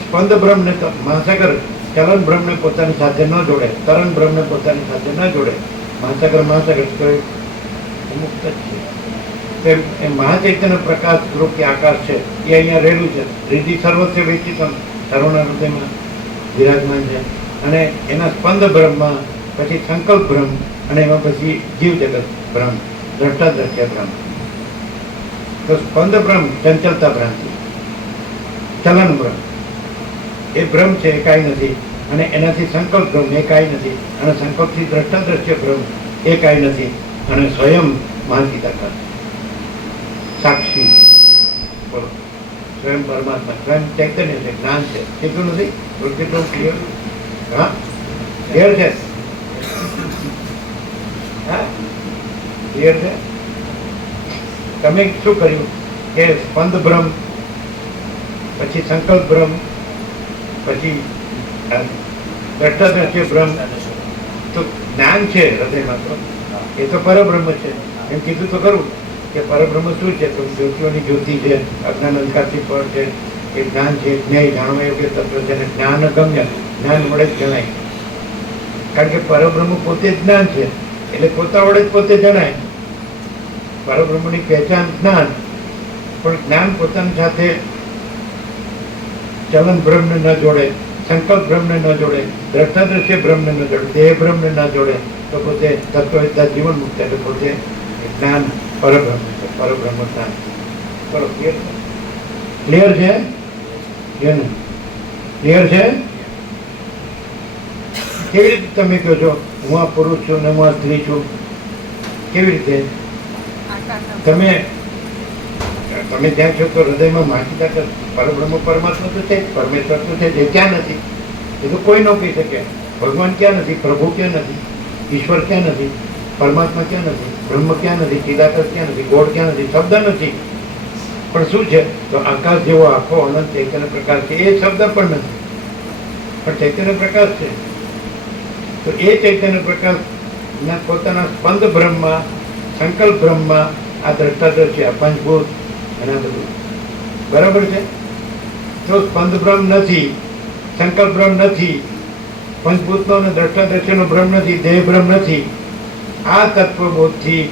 સ્પંદ બ્રહ્મને, મહાસાગર ચલન બ્રહ્મને પોતાની સાથે ન જોડે, તરંગ બ્રહ્મને પોતાની સાથે ન જોડે. મહાસાગર તો મુક્ત જ છે. તેમ એ મહાચૈતન્ય પ્રકાશ રૂપ કે આકાશ છે, એ અહીંયા રહેલું છે. રિદ્ધિ સર્વસ્વ વેચિતમ, સર્વના હૃદયમાં વિરાજમાન છે. અને એના સ્પંદ બ્રહ્મમાં પછી સંકલ્પ બ્રહ્મ, અને એમાં પછી જીવ જગત બ્રહ્મ, દ્રષ્ટાદ્રશ્ય બ્રહ્મ. તો સ્પંદ બ્રહ્મ ચંચલતા ભ્રાંતિ, ચલન બ્રહ્મ એ બ્રહ્મ છે, એ કાંઈ નથી. અને એનાથી સંકલ્પ બ્રહ્મ એ કાંઈ નથી, અને સંકલ્પથી દ્રષ્ટાદ્રશ્ય બ્રહ્મ એ કાંઈ નથી. અને સ્વયં મહાચિદાકાર સાક્ષી, બોલો, સ્વયં પરમાત્મા, સ્વયં ચૈતન્ય છે, જ્ઞાન છે. કીધું નથી? કેટલું ક્લિયર? હા, ક્લિયર છે? હા, ક્લિયર છે? તમે શું કર્યું કે સ્પંદ બ્રહ્મ, પછી સંકલ્પ બ્રહ્મ, પછી દ્રષ્ટાદ્રશ્ય બ્રહ્મ. તો જ્ઞાન છે હૃદયમાં, તો એ તો પરબ્રહ્મ છે. એમ કીધું તો ખરું કે પરબ્રહ્મ શું છે? તો જ્યોતિઓની જ્યોતિ છે, અજ્ઞાન અંધકારથી પર છે, એ જ્ઞાન છે, જ્ઞેય જાણવા યોગ્ય તત્વ છે, અને જ્ઞાન ગમ્ય, જ્ઞાન વડે જ જણાય. કારણ કે પરબ્રહ્મ પોતે જ જ્ઞાન છે, એટલે પોતા વડે જ પોતે જણાય. પરબ્રહ્મની પહેચાન જ્ઞાન, પણ જ્ઞાન પોતાની સાથે ચલન બ્રહ્મને ન જોડે, સંકલ્પ બ્રહ્મને ન જોડે, દ્રષ્ટાદ્રશ્ય બ્રહ્મને ન જોડે, દેહ બ્રહ્મને ન જોડે, તો પોતે તત્વવેદતા જીવન મુક્ત, એટલે પોતે જ્ઞાન પરબ્રહ્મ છે, પરબ્રહ્મ જ્ઞાન. બરો ક્લિયર છે? ક્લિયર છે? ક્લિયર છે? કેવી રીતે તમે કહો છો હું આ પુરુષ છું ને હું આ સ્ત્રી છું? કેવી રીતે? તમે ત્યાં છો તો હૃદયમાં માહિતી પરબ્રહ્મ પરમાત્મા તો છે, પરમેશ્વર તો છે, જે ક્યાં નથી એ તો કોઈ ન કહી શકે. ભગવાન ક્યાં નથી, પ્રભુ ક્યાં નથી, ઈશ્વર ક્યાં નથી, પરમાત્મા ક્યાં નથી, બ્રહ્મ ક્યાં નથી, ચિદાકાર ક્યાં નથી, ગોળ ક્યાં નથી, શબ્દ નથી. પણ શું છે? તો આકાશ જેવો આખો અનંત ચૈતન્ય પ્રકાશ છે, એ શબ્દ પણ નથી, પણ ચૈતન્ય પ્રકાશ છે. તો એ ચૈતન્ય પ્રકાશ ના પોતાના સ્પંદ બ્રહ્મમાં, સંકલ્પ બ્રહ્મમાં આ દ્રષ્ટાદ્રશ્ય, પંચભૂત અને આ બધું બરાબર છે. તો સ્પંદ બ્રહ્મ નથી, સંકલ્પ બ્રહ્મ નથી, પંચભૂતનો અને દ્રષ્ટાદ્રશ્યનો બ્રહ્મ નથી, દેહ બ્રહ્મ નથી. આ તત્વબોધથી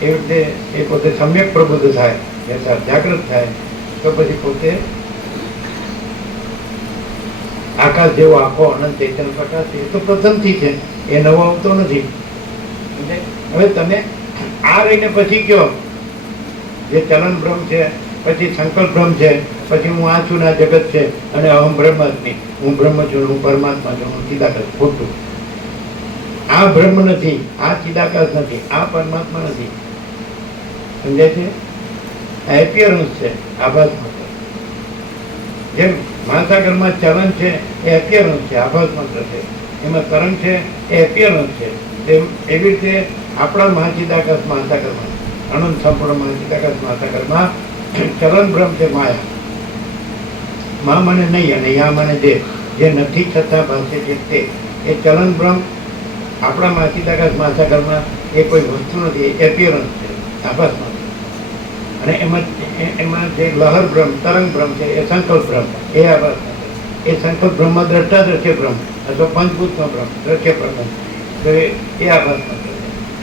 એવી રીતે એ પોતે સમ્યક પ્રબુદ્ધ થાય, જાગૃત થાય, તો પછી પોતે આકાશ જેવો આખો અનંત ચૈતન્ય પ્રકાશ છે. એ તો પ્રથમથી છે, એ નવો આવતો નથી. હવે તમે આ રહીને પછી કયો જે ચલન બ્રહ્મ છે, પછી સંકલ્પ બ્રહ્મ છે, પછી હું આ છું ને આ જગત છે, અને અહમ બ્રહ્માસ્મિ, હું બ્રહ્મ છું, હું પરમાત્મા છું, હું ચિદાકાશ. ખોટું. આ બ્રહ્મ નથી, આ ચિદાકાશ નથી, આ પરમાત્મા નથી. સમજાય છે? આ એપિયરન્સ છે, આભાસ માત્ર. જેમ મહાસાગરમાં ચલન છે એ એપિયરન્સ છે, આભાસ માત્ર છે. એમાં તરંગ છે એ એપિયરન્સ છે. તેમ એવી રીતે આપણા મહાચિદાકાશ મહાસાગરમાં, અનંત સંપૂર્ણ મહાચિદાકાશ મહાસાગરમાં ચલન બ્રહ્મ છે માયા. માં મને નહીં અને યા મને દે, જે નથી છતાં ભાષે છે તે, એ ચલન બ્રહ્મ આપણા મહાચિદાકાશ મહાસાગરમાં એ કોઈ વસ્તુ નથી, એ એપિયરન્સ છે, આભાસ માત્ર. અને એમાં જે લહર બ્રહ્મ, તરંગ બ્રહ્મ છે એ સંકલ્પ બ્રહ્મ, એ આભાસ માત્ર. એ સંકલ્પ બ્રહ્મમાં દ્રષ્ટા દ્રશ્ય બ્રહ્મ અથવા પંચભૂતનો બ્રહ્મ, દ્રશ્ય બ્રહ્મ, તો એ આભાસ માત્ર છે.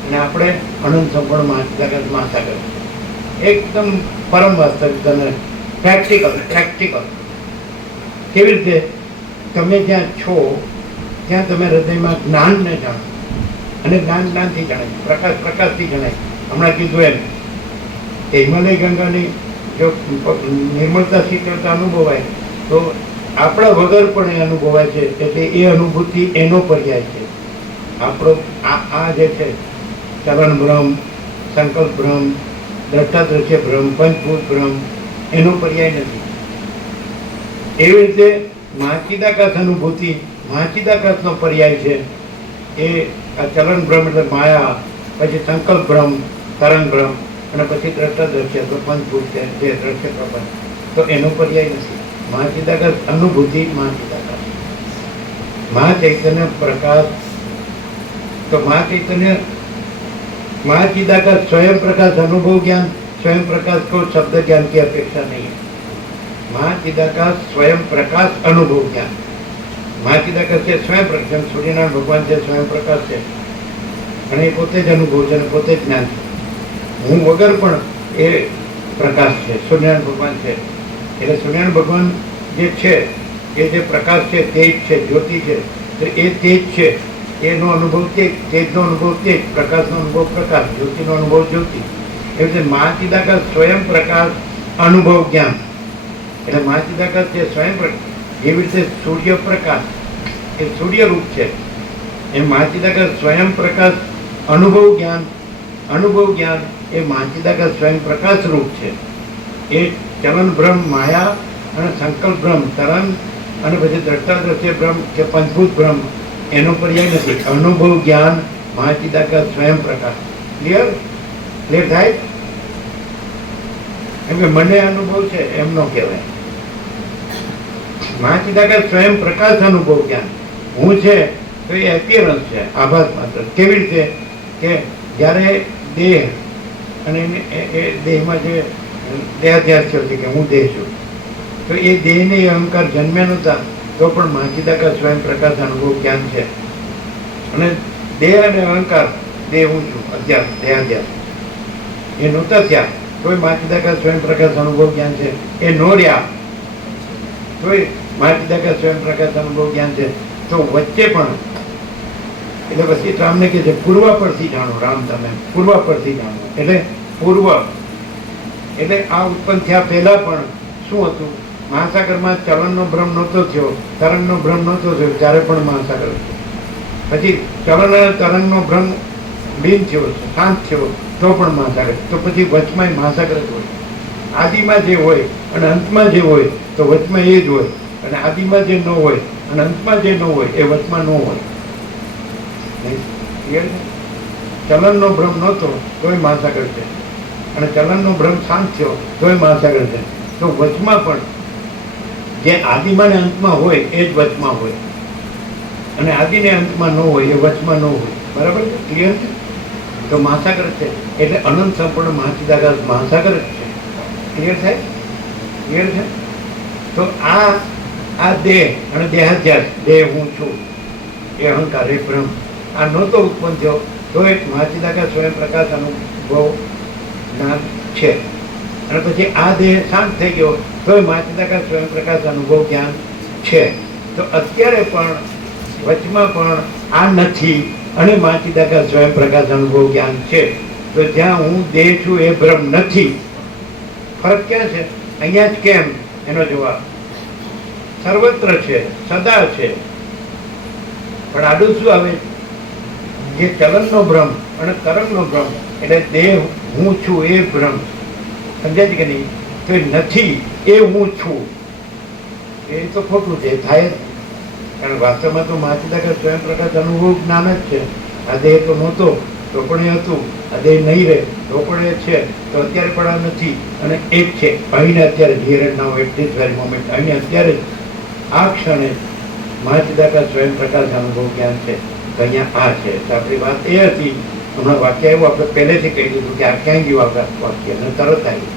અને આપણે અનંત સંપૂર્ણ જગત મહાસાગર છે. એકદમ પરમ વાસ્તવિક અને પ્રેક્ટિકલ. કેવી રીતે? તમે જ્યાં છો ત્યાં તમે હૃદયમાં જ્ઞાનને જાણો, અને જ્ઞાનથી જણાય, પ્રકાશથી જણાય. હમણાં કીધું એમ કે હિમાલય ગંગાની જો નિર્મળતા શીતળતા અનુભવાય તો આપણા વગર પણ એ અનુભવાય છે. એટલે એ અનુભૂતિ એનો પર્યાય છે. આપણો આ જે છે ચલન બ્રહ્મ, સંકલ્પ બ્રહ્મ, દ્રષ્ટા દ્રશ્ય બ્રહ્મ, પંચભૂત બ્રહ્મ, એનો પર્યાય નથી. એવી રીતે મહાચિદાકાશ અનુભૂતિ, મહાચિદાકાશનો પર્યાય છે એ આ ચલન બ્રહ્મ એટલે માયા, પછી સંકલ્પ બ્રહ્મ, તરંગ બ્રહ્મ, અને પછી દ્રષ્ટા દ્રશ્ય તો પંચભૂત છે જે દ્રશ્ય પ્રપંચ, તો એનો પર્યાય નથી. મહાચિદાકાશ અનુભૂતિ, મહાચિદાકાશ, મહાચૈતન્ય પ્રકાશ. તો महाचिदाकाश स्वयं प्रकाश अनुभव ज्ञान, स्वयं प्रकाश को शब्द ज्ञान की अपेक्षा नहीं है. महाचिदाकाश स्वयं प्रकाश अनुभव ज्ञान. महाचिदाकाश છે સ્વયં પ્રકાશ. સૂર્યનારાયણ ભગવાન છે સ્વયં પ્રકાશ છે, અને એ પોતે જ અનુભવ છે અને પોતે જ જ્ઞાન છે. હું વગર પણ એ પ્રકાશ છે, સૂર્યનારાયણ ભગવાન છે. એટલે સૂર્યનારાયણ ભગવાન જે છે એ જે પ્રકાશ છે, તેજ છે, જ્યોતિ છે, તો એ તેજ છે, એનો અનુભવ તેજ, તેજનો અનુભવ તેજ, પ્રકાશનો અનુભવ પ્રકાશ, જ્યોતિનો અનુભવ જ્યોતિ. એ રીતે મહાચિદાકાશ સ્વયં પ્રકાશ અનુભવ જ્ઞાન. એટલે મહાચિદાકાશ જે સ્વયં પ્રકાશ, જેવી રીતે સૂર્ય પ્રકાશ એ સૂર્ય રૂપ છે, એ મહાચિદાકાશ સ્વયં પ્રકાશ અનુભવ જ્ઞાન એ મહાચિદાકાશ સ્વયં પ્રકાશ રૂપ છે. એ ચલન બ્રહ્મ માયા અને સંકલ્પ બ્રહ્મ તરંગ અને પછી દ્રષ્ટા દ્રશ્ય બ્રહ્મ કે પંચભૂત બ્રહ્મ એનો પર્યાય નથી. અનુભવ જ્ઞાન મહાચિદાકાશ સ્વયં પ્રકાશ. ક્લિયર થાય? એમ કે મને અનુભવ છે એમ નો કહેવાય. મહાચિદાકાશ સ્વયં પ્રકાશ અનુભવ જ્ઞાન. હું છે તો એ એપિયરન્સ છે, આભાસ માત્ર. કેવી રીતે? કે જ્યારે દેહ અને એ દેહમાં જે દેહાધ્યાસ છે કે હું દેહ છું, તો એ દેહને અહંકાર જન્મ્યા નહોતા તો પણ મહાચિદાકાશ સ્વયં પ્રકાશ અનુભવ જ્ઞાન છે. અને દેહ અને અહંકાર, દેહ હું છું, અધ્યાસ, દેહાધ્યાસ એ નહોતા થયા તોય મહાચિદાકાશ સ્વયં પ્રકાશ અનુભવ જ્ઞાન છે. એ નો રહ્યા તોય મહાચિદાકાશ સ્વયં પ્રકાશ અનુભવ જ્ઞાન છે. તો વચ્ચે પણ, એટલે પછી રામને કહે છે પૂર્વ પરથી જાણો. રામ તમે પૂર્વ પરથી જાણો. એટલે પૂર્વ એટલે આ ઉત્પન્ન થયા પહેલા પણ શું હતું? મહાસાગરમાં ચલનનો ભ્રમ નહોતો થયો, તરંગનો ભ્રમ નહોતો થયો, ત્યારે પણ મહાસાગર હતો. પછી ચલન અને તરંગનો ભ્રમ લીન થયો, શાંત થયો, તો પણ મહાસાગર. તો પછી વચમાં મહાસાગર જ હોય. આદિમાં જે હોય અને અંતમાં જે હોય તો વચમાં એ જ હોય, અને આદિમાં જે ન હોય અને અંતમાં જે ન હોય એ વચમાં ન હોય. ચલનનો ભ્રમ નહોતો તોય મહાસાગર છે, અને ચલનનો ભ્રમ શાંત થયો તોય મહાસાગર છે. તો વચમાં પણ જે આદિમાં ને અંતમાં હોય એ જ વચમાં હોય, અને આદિને અંતમાં ન હોય એ વચમાં ન હોય. બરાબર છે? ક્લિયર છે? તો મહાસાગર છે એટલે અનંત સંપૂર્ણ મહાચિદાકાશ મહાસાગર જ છે. ક્લિયર થાય? ક્લિયર છે? તો આ દેહ અને દેહાધ્યાસ, દેહ હું છું, એ અહંકાર, એ ભ્રમ, આ નહોતો ઉત્પન્ન થયો તો એક મહાચિદાકાશ સ્વયં પ્રકાશ અનુભવ જ્ઞાન છે. અને પછી આ દેહ શાંત થઈ ગયો તોય મહાચિદાકાશ સ્વયં પ્રકાશ અનુભવ જ્ઞાન છે. તો અત્યારે પણ વચમાં પણ આ નથી અને મહાચિદાકાશ સ્વયં પ્રકાશ અનુભવ જ્ઞાન છે. તો જ્યાં હું દેહ છું એ ભ્રમ નથી. ફરક ક્યાં છે? અહીંયા જ કેમ? એનો જવાબ સર્વત્ર છે, સદા છે. પણ આડું શું આવે? જે ચલનનો ભ્રમ અને તરંગનો ભ્રમ, એટલે દેહ હું છું એ ભ્રમ. સમજાય છે કે નહીં? તો નથી એ હું છું, એ તો ખોટું છે, થાય જ. કારણ વાસ્તવમાં તો મહાચિદાકાશ સ્વયં પ્રકાશ અનુભવ જ્ઞાન જ છે. આ દેહ તો નહોતો તો પણ એ હતું, આ દેહ નહીં રહે તો પણ એ છે, તો અત્યારે પણ આ નથી અને એક છે. અહીંને અત્યારે here now at this very moment, અહીં અત્યારે જ આ ક્ષણે મહાચિદાકાશ સ્વયં પ્રકાશ અનુભવ જ્ઞાન છે. તો અહીંયા આ છે. તો આપણી વાત એ હતી, હમણાં વાક્ય આવ્યું, આપણે પહેલેથી કહી દીધું કે આ ક્યાં ગયું આ વાક્ય, અને તરત આવ્યું.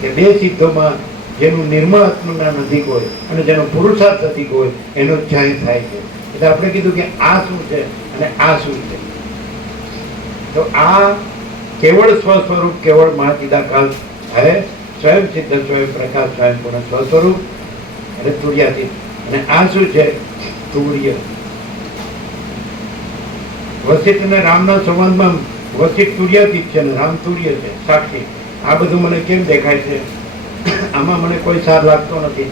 કે બે સિદ્ધોમાં જેનું નિર્મળ આત્મજ્ઞાન અધિક હોય અને જેનો પુરુષાર્થ અધિક હોય એનો જય થાય છે. એટલે આપણે કીધું કે આ શું છે અને આ શું છે. તો આ કેવળ સ્વસ્વરૂપ કેવળ મહાચિદાકાશ હૈ, સ્વયં સિદ્ધ સ્વયં પ્રકાશ સ્વયં પૂર્ણ સ્વસ્વરૂપ એટલે તુર્યાતીત. અને આ શું છે? તુર્ય. વસિષ્ઠ અને રામના સંવાદમાં વસિષ્ઠ તુર્યાતીત છે અને રામ તુર્ય છે, સાક્ષી. આ બધું મને કેમ દેખાય છે? આમાં મને કોઈ સાર લાગતો નથી,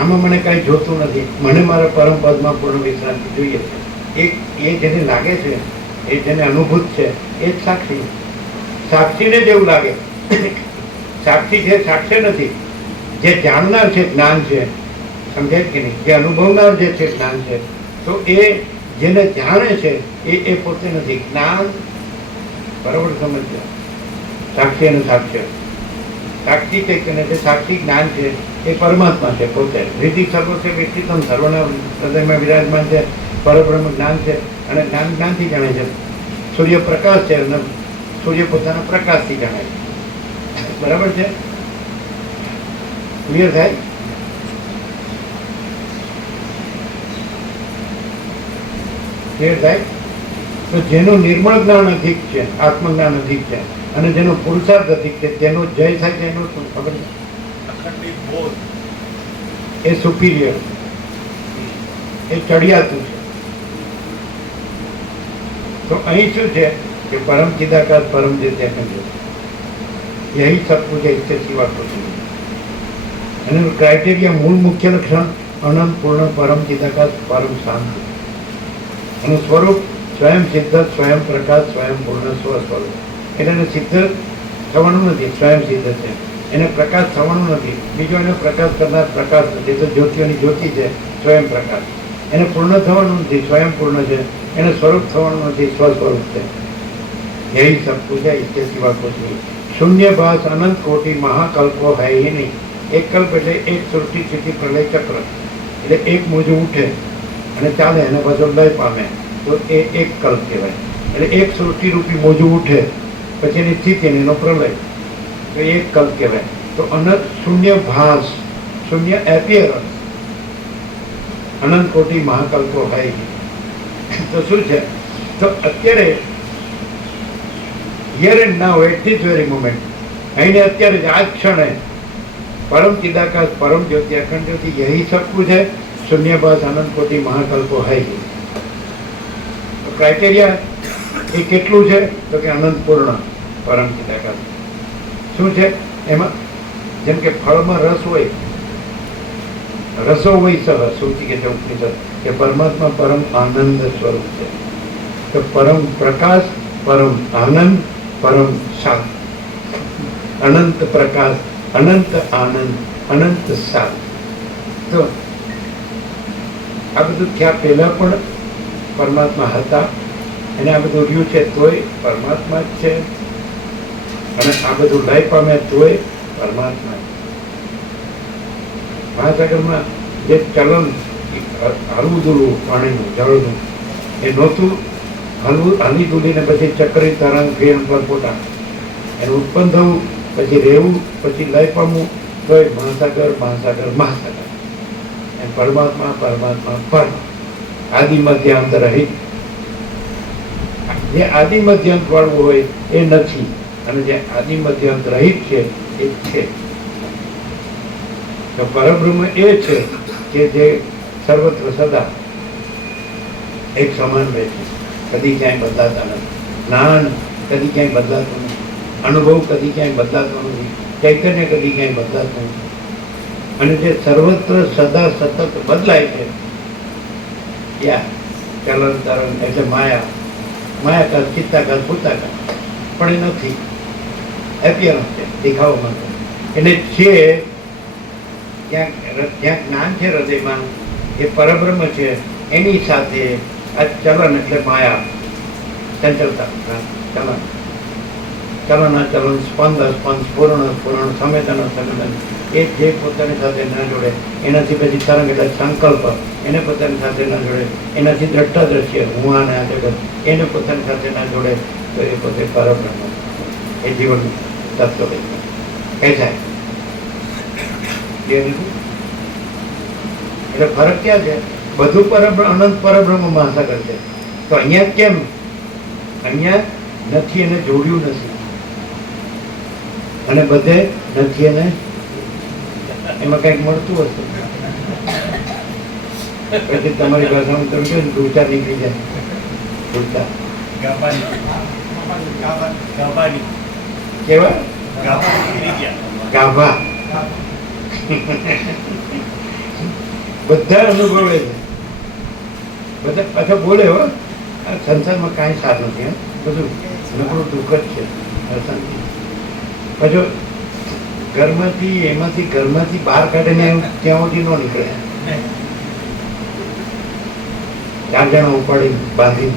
આમાં મને કાંઈ જોતું નથી, મને મારા પરમ પદમાં પૂર્ણ વિશ્રાંતિ જોઈએ છે. એ જેને લાગે છે, એ જેને અનુભૂત છે, એ જ સાક્ષી. સાક્ષીને જેવું લાગે. સાક્ષી છે, સાક્ષી નથી. જે જાણનાર છે, જ્ઞાન છે, સમજાય કે નહીં? જે અનુભવનાર જે છે, જ્ઞાન છે, તો એ જેને જાણે છે એ પોતે નથી. જ્ઞાન બરાબર સમજજો. સાક્ષી અને સાક્ષી. સાક્ષી ચૈતન્ય છે, સાક્ષી જ્ઞાન છે, એ પરમાત્મા છે પોતે. વિધિ સર્વસ્વ વ્યક્તિત્વ સર્વના હૃદયમાં વિરાજમાન છે, પરબ્રહ્મ જ્ઞાન છે અને જ્ઞાન જ્ઞાનથી જાણે છે. સૂર્ય પ્રકાશ છે અને સૂર્ય પોતાના પ્રકાશથી જાણે છે. બરાબર છે? ક્લિયર થાય? ક્લિયર થાય? તો જેનું નિર્મળ જ્ઞાન અધિક છે, આત્મજ્ઞાન અધિક છે અને જેનો પુરુષાર્થ અધિક છે, તેનો જય થાય છે. એનું શું ખબર છે? અખંડિત બોધ. એ સુપીરિયર, એ ચડિયાતું છે. તો અહીં શું છે કે પરમ ચિદાકાશ પરમ જ્યોતિ અખંડ યહી સબ કુછ है, इससे सिवा कुछ नहीं. એનું ક્રાઇટેરિયા મૂળ મુખ્ય લક્ષણ અનંત પૂર્ણ પરમ ચિદાકાશ પરમ શાંત. એનું સ્વરૂપ સ્વયં સિદ્ધ સ્વયં પ્રકાશ સ્વયં પૂર્ણ સ્વ સ્વરૂપ. એટલે એને સિદ્ધ થવાનું નથી, સ્વયં સિદ્ધ છે. એને પ્રકાશ થવાનું નથી, બીજો એને પ્રકાશ કરનાર પ્રકાશ નથી. તો જ્યોતિઓની જ્યોતિ છે, સ્વયં પ્રકાશ. એને પૂર્ણ થવાનું નથી, સ્વયં પૂર્ણ છે. એને સ્વરૂપ થવાનું નથી, સ્વ સ્વરૂપ છે. यही सब कुछ है, इसके सिवा कुछ नहीं. शून्य भास अनंत कोटि महाकल्पो है ही नहीं. एक कल्प એટલે એક સૃષ્ટિ સ્થિતિ પ્રલય ચક્ર. એટલે એક મોજું ઉઠે અને ચાલે અને પાછો લય પામે તો એ એક કલ્પ કહેવાય. એટલે એક સૃષ્ટિ રૂપી મોજું ઉઠે પછી એની સ્થિતિ અને એનો પ્રલય, તો એ એક કલ્પ કહેવાય. તો અનંત શૂન્ય ભાસ, શૂન્ય એપિયરન્સ, અનંત કોટી મહાકલ્પો હોય. તો શું છે? તો અત્યારે here and now at this very moment, અહીં અત્યારે જ આ જ ક્ષણે પરમ ચિદાકાશ પરમ જ્યોતિ અખંડ જ્યોતિ યહી સબ કુછ है, શૂન્યભાસ અનંત કોટી મહાકલ્પો હૈ. ક્રાઇટેરિયા એ કેટલું છે? તો કે અનંત પૂર્ણ પરમ ચિદાકાશ. શું છે એમાં? જેમ કે ફળમાં રસ હોય, રસો હોય સહ સૂચી કે છે ઉપનિષદ કે પરમાત્મા પરમ આનંદ સ્વરૂપ છે. તો પરમ પ્રકાશ, પરમ આનંદ, પરમ શાંત, અનંત પ્રકાશ, અનંત આનંદ, અનંત શાંત. તો આ બધું થયા પહેલા પણ પરમાત્મા હતા અને આ બધું રહ્યું છે તોય પરમાત્મા જ છે અને આ બધું લય પામે તોય પરમાત્મા. મહાસાગરમાં જે ચલન હલવું દૂરવું પાણીનું જળનું એ નહોતું હલી દૂલીને પછી ચક્રી તરંગ ફેર પરપોટા એનું ઉત્પન્ન થવું, પછી રહેવું, પછી લય પામવું, તો એ મહાસાગર મહાસાગર મહાસાગર. એમ પરમાત્મા પરમાત્મા પર આદિ મધ્ય અંત રહિત. જે આદિ મધ્ય અંત વાળવું હોય એ નથી અને જે આદિ મધ્ય અંત રહિત છે એ છે. તો પરબ્રહ્મ એ છે કે જે સર્વત્ર સદા એક સમાન રહે છે, કદી ક્યાંય બદલાતા નથી. જ્ઞાન કદી ક્યાંય બદલાતું નથી, અનુભવ કદી ક્યાંય બદલાતો નથી, ચૈતન્ય કદી ક્યાંય બદલાતું નથી. અને જે સર્વત્ર સદા સતત બદલાય છે યા ચલન તરણ એટલે માયા, માયાકાલ, ચિત્તાકાલ, ભૂતાકાલ, પણ એ નથી. એપિયરન્સ છે, દેખાવો માટે. એટલે છે જ્યાં જ્ઞાન છે હૃદયમાં એ પરબ્રહ્મ છે, એની સાથે આ ચલન એટલે માયા, ચંચલતા, ચલન, ચલન ચલન, સ્પંદ સ્પંદ, સ્ફુરણ સ્ફુરણ, સંવેદન સંવેદન, એ જે પોતાની સાથે ન જોડે એનાથી પછી તરંગ એટલે સંકલ્પ, એને પોતાની સાથે ન જોડે એનાથી દ્રષ્ટા દ્રશ્ય હું અને આ જગત એને પોતાની સાથે ન જોડે તો એ પોતે પરબ્રહ્મ, એ જીવન તત્વ. ऐसा है એટલે ફરક ક્યાં છે? બધું પરબ્રહ્મ, અનંત પરબ્રહ્મ મહાસાગર છે. તો અહીંયા કેમ? અહીંયા નથી એને જોડ્યું નથી, અને બધે નથી એને એમાં કંઈક મળતું હશે. પછી તમારી ભાષામાં તમે કહો ડૂચા નીકળી જાય. ડૂચા કેવા? ગાભા. બધા અનુભવે છે, બધા પાછા બોલે હો. આ સંસારમાં કાંઈ સાર નથી, બધું નકરું દુઃખ જ છે, અશાંતિ. પાછો ઘરમાંથી બહાર કાઢીને ત્યાં સુધી ન નીકળે. 4 જણા ઉપાડી બાંધી.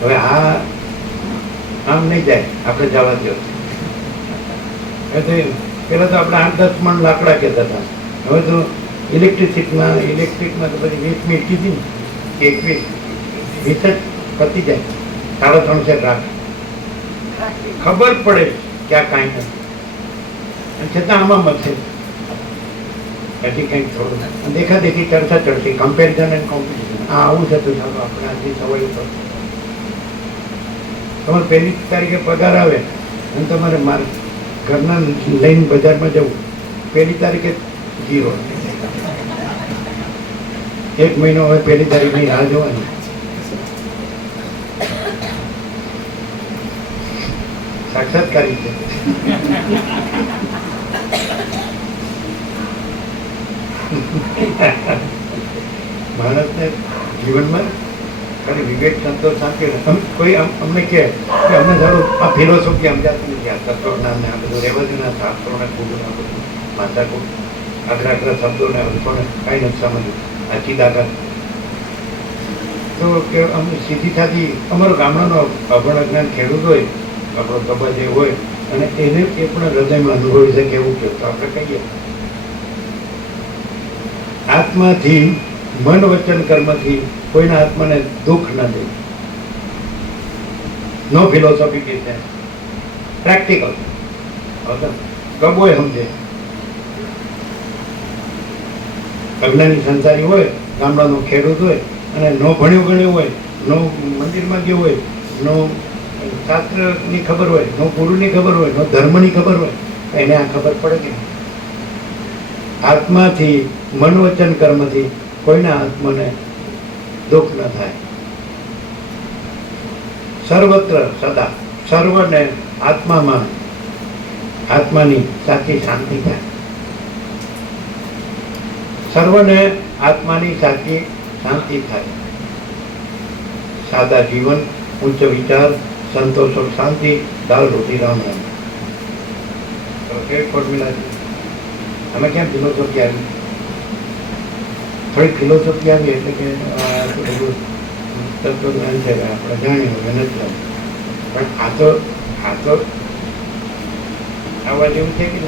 હવે આમ નહીં જાય, આપણે જવા દો. પેલા તો આપણે 8-10 મણ લાકડા કહેતા હતા, હવે તો ઇલેક્ટ્રિકમાં તો પછી 20 મિનિટ કીધી ને કે 21 જ પતી જાય. 3.5 રાખ ખબર પડે કે આ કાંઈ નથી, અને છતાં આમાં મથે પછી કંઈક થોડું દેખાદેખી ચર્ચા ચડતી, કમ્પેરિઝન એન્ડ કોમ્પિટિશન. આ આવું છે તો ચાલો આપણે આજે સવાય ઉપર તમારે 1 તારીખે પગાર આવે અને તમારે ઘરના લઈને બજારમાં જવું, 1 તારીખે 0. 1 મહિનો હવે 1 તારીખની રાહ જોવાની. સાક્ષાત્કારી છે. માણસને જીવનમાં ખાલી વિવેક, સંતોષ, શાંતિ. કોઈ અમને કહે કે અમને સારું આ ફિલોસોફી સમજાતી નથી, આ તત્વજ્ઞાનને આ બધું રહેવા દેના શાસ્ત્રોને ખોટું ના બધું માથાકૂટ આગ્રા શબ્દોને લોકોને કાંઈ નથી સમજવું. આ ચિદાકાર તો કે અમને સીધી થાતી અમારો ગામડાનો અભણ અજ્ઞાન ખેડૂત હોય, આપણો તબા જે હોય, અને એને એ પણ હૃદયમાં અનુભવી શકે એવું કહે તો આપણે કહીએ આત્માથી, મન વચન કર્મથી કોઈના આત્માને દુઃખ ન દે. નો ફિલોસોફી કે પ્રેક્ટિકલ ગબોય સમજે. અજ્ઞાની સંસારી હોય, ગામડાનો ખેડૂત હોય, અને નો ભણ્યું ગણ્યું હોય, નો મંદિરમાં ગયો હોય, નો શાસ્ત્રની ખબર હોય, નો ગુરુની ખબર હોય, નો ધર્મની ખબર હોય, એને આ ખબર પડે કે આત્માથી, મન વચન કર્મથી કોઈના આત્માને દુઃખ ન થાય. સર્વત્ર સદા સર્વને આત્માની સાચી શાંતિ થાય. સર્વને આત્માની સાચી શાંતિ થાય. સાદા જીવન, ઉચ્ચ વિચાર, સંતોષ और શાંતિ, દાલ રોટી રામ રામ. ફોર્મ્યુલા છે. અમે ક્યાં ફિલોસોફી આવી? થોડીક ફિલોસોફી આવી એટલે કે બધું તત્વજ્ઞાન છે, આપણે જાણીએ હવે નથી. પણ આ તો આવા જેવું છે કે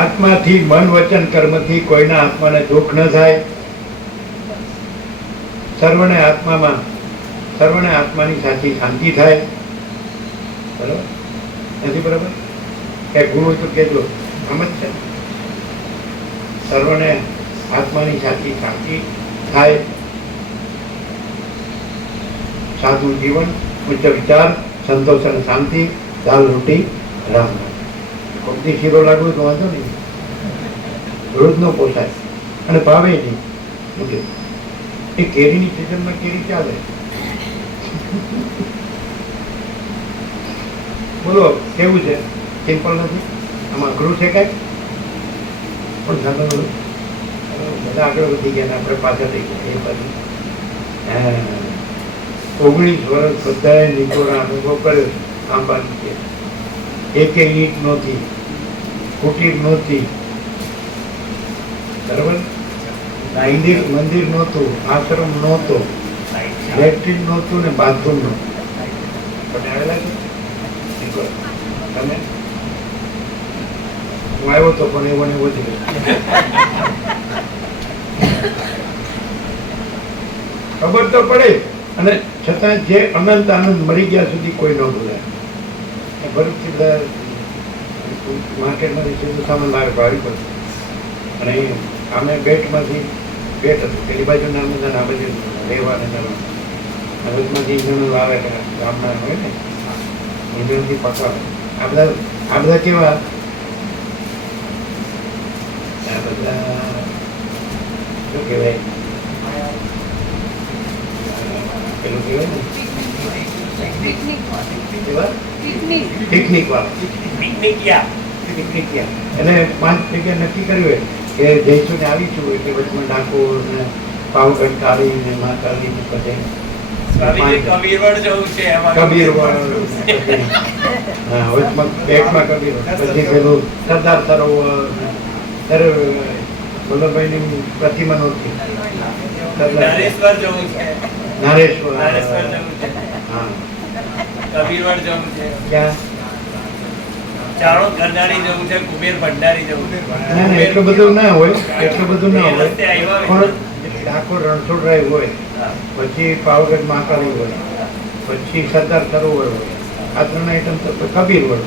આત્માથી, મન વચન કર્મથી કોઈના આત્માને દુઃખ ન થાય. સર્વને આત્માની સાચી શાંતિ થાય. બરાબર નથી? બરાબર કે ગુણ હોય તો કેજો સમજ છે. સર્વને આત્માની સાચી શાંતિ થાય. સાદું જીવન, ઉચ્ચ વિચાર, સંતોષ અને શાંતિ, દાલ રોટી રામ. કોકથી શીરો લાગુ તો વાંધો નહીં, રોજ નો પોસાય અને ભાવે નહીં. એ કેરીની સિઝનમાં કેરી ચાલે. બોલો કેવું છે? સિમ્પલ નથી? આમાં અઘરું છે કાંઈ? પણ સાધન બધા આગળ વધી ગયા ને આપણે પાછળ થઈ ગયા. એ બાજુ 19 વર્ષ બધાએ નિકોરા અનુભવ કર્યો. આંબાની છે, એકે ઈંટ નહોતી, કુટીર નહોતી, બરાબર? મંદિર નહોતું, આશ્રમ નહોતો, લેટ્રિન નહોતું ને બાથરૂમ નહોતું. પણ આવેલા છે તમે? હું આવ્યો તો પણ એવો ને એવો જ ખબર તો પડે. અને છતાં જે અનંત આનંદ મરી ગયા સુધી કોઈ ન ભૂલાય. ભરૂચથી બધા માર્કેટમાંથી સીધું સામાન લાવે ભાડી પર, અને અમે બેટમાંથી બેટ હતું પેલી બાજુ નામ બધા આ બાજુ રહેવા ને હવેમાંથી ઈંધણો લાવે ગામના હોય ને ઈંધણથી પકવાડે. આ બધા કેવા આ બધા શું કહેવાય પેલું કહેવાય ને પિકનિક વાળા એટલે 5 જગ્યા નક્કી કર્યું હોય કે જઈશું ને આવીશું એટલે વચમાં ડાકોર ને પાવગઢ કાળી ને મહાકાળી ને બધે કબીરવડ જવું છે એમાં. હા વચમાં બેટમાં કબીરવડ, પછી પેલું સરદાર સરોવર વલ્લભભાઈની પ્રતિમા નહોતી નારેશ્વર જવું છે. નારેશ્વર નારેશ્વર જવું છે. હા કબીરવડ જવું છે. ક્યાં ચાણોદ ગરનાળી જવું છે. કુબેર ભંડારી જવું છે. ના ના એટલું બધું ના હોય, એટલું બધું ના હોય. રસ્તે આવ્યા પણ ડાકોર રણછોડરાય હોય, હા. પછી પાવાગઢ મહાકાળી હોય, પછી સરદાર સરોવર હોય. આ 3 આઈટમ તો કબીર હોય.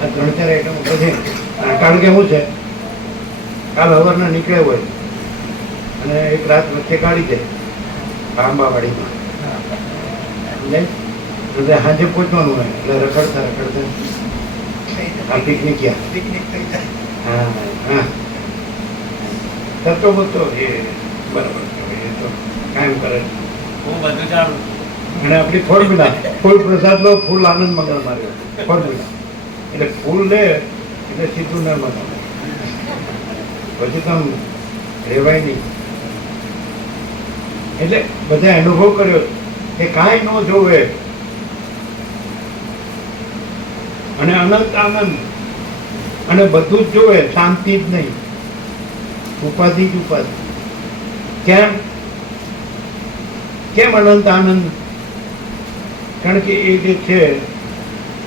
આ 3-4 આઈટમ બધે. કારણ કે શું છે કાલ સવારના નીકળે હોય અને એક રાત વચ્ચે કાઢી દે આંબાવાડીમાં એટલે સાંજે પહોંચવાનું હોય એટલે રખડતા રખડતા આ પિકનિક હા હા થતો બધો એ બરાબર છે. એ તો કાયમ કરે છે. હું બધું જાણું. અને આપણી ફોર્મ્યુલા ફૂલ પ્રસાદ લો ફૂલ આનંદ મંગળ માર્યો ફોર્મ્યુલા એટલે ફૂલ લે એટલે સીધું નર્મદા પછી તો આમ રહેવાય નહીં. એટલે બધા અનુભવ કર્યો કે કાંઈ ન જોવે અને અનંત આનંદ અને બધું જ જોવે, શાંતિ જ નહીં, ઉપાધિ જ ઉપાધિ. કેમ અનંત આનંદ? કારણ કે એ જે છે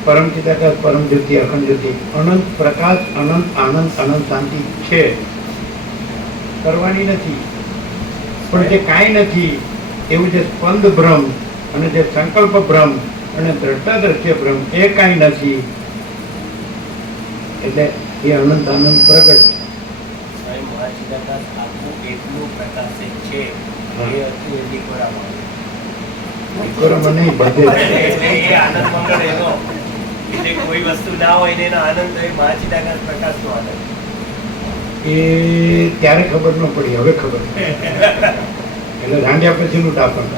પરમ ચિદાકાશ પરમ જ્યોતિ અખંડ જ્યોતિ અનંત પ્રકાશ અનંત આનંદ અનંત શાંતિ છે, કરવાની નથી. પણ જે કાંઈ નથી એવું જે સ્પંદ ભ્રમ અને જે સંકલ્પ ભ્રમ અને દ્રષ્ટા દ્રશ્ય ભ્રમ એ કાંઈ નથી, એટલે એ અનંત આનંદ પ્રગટ સ્વયં મહાચિદાકાશ આખું એટલું પ્રકાશિત છે. હા. એ હતું એ દીકરામાં. ઈશ્વરમાં નહીં બધે જ. એટલે એ આનંદ મંગળ એનો એટલે કોઈ વસ્તુ ના હોય ને એનો આનંદ તો એ મહાચિદાકાશ પ્રકાશનો આનંદ. એ ત્યારે ખબર ન પડી, હવે ખબર એટલે રાંડ્યા પછીનું ટાપણ.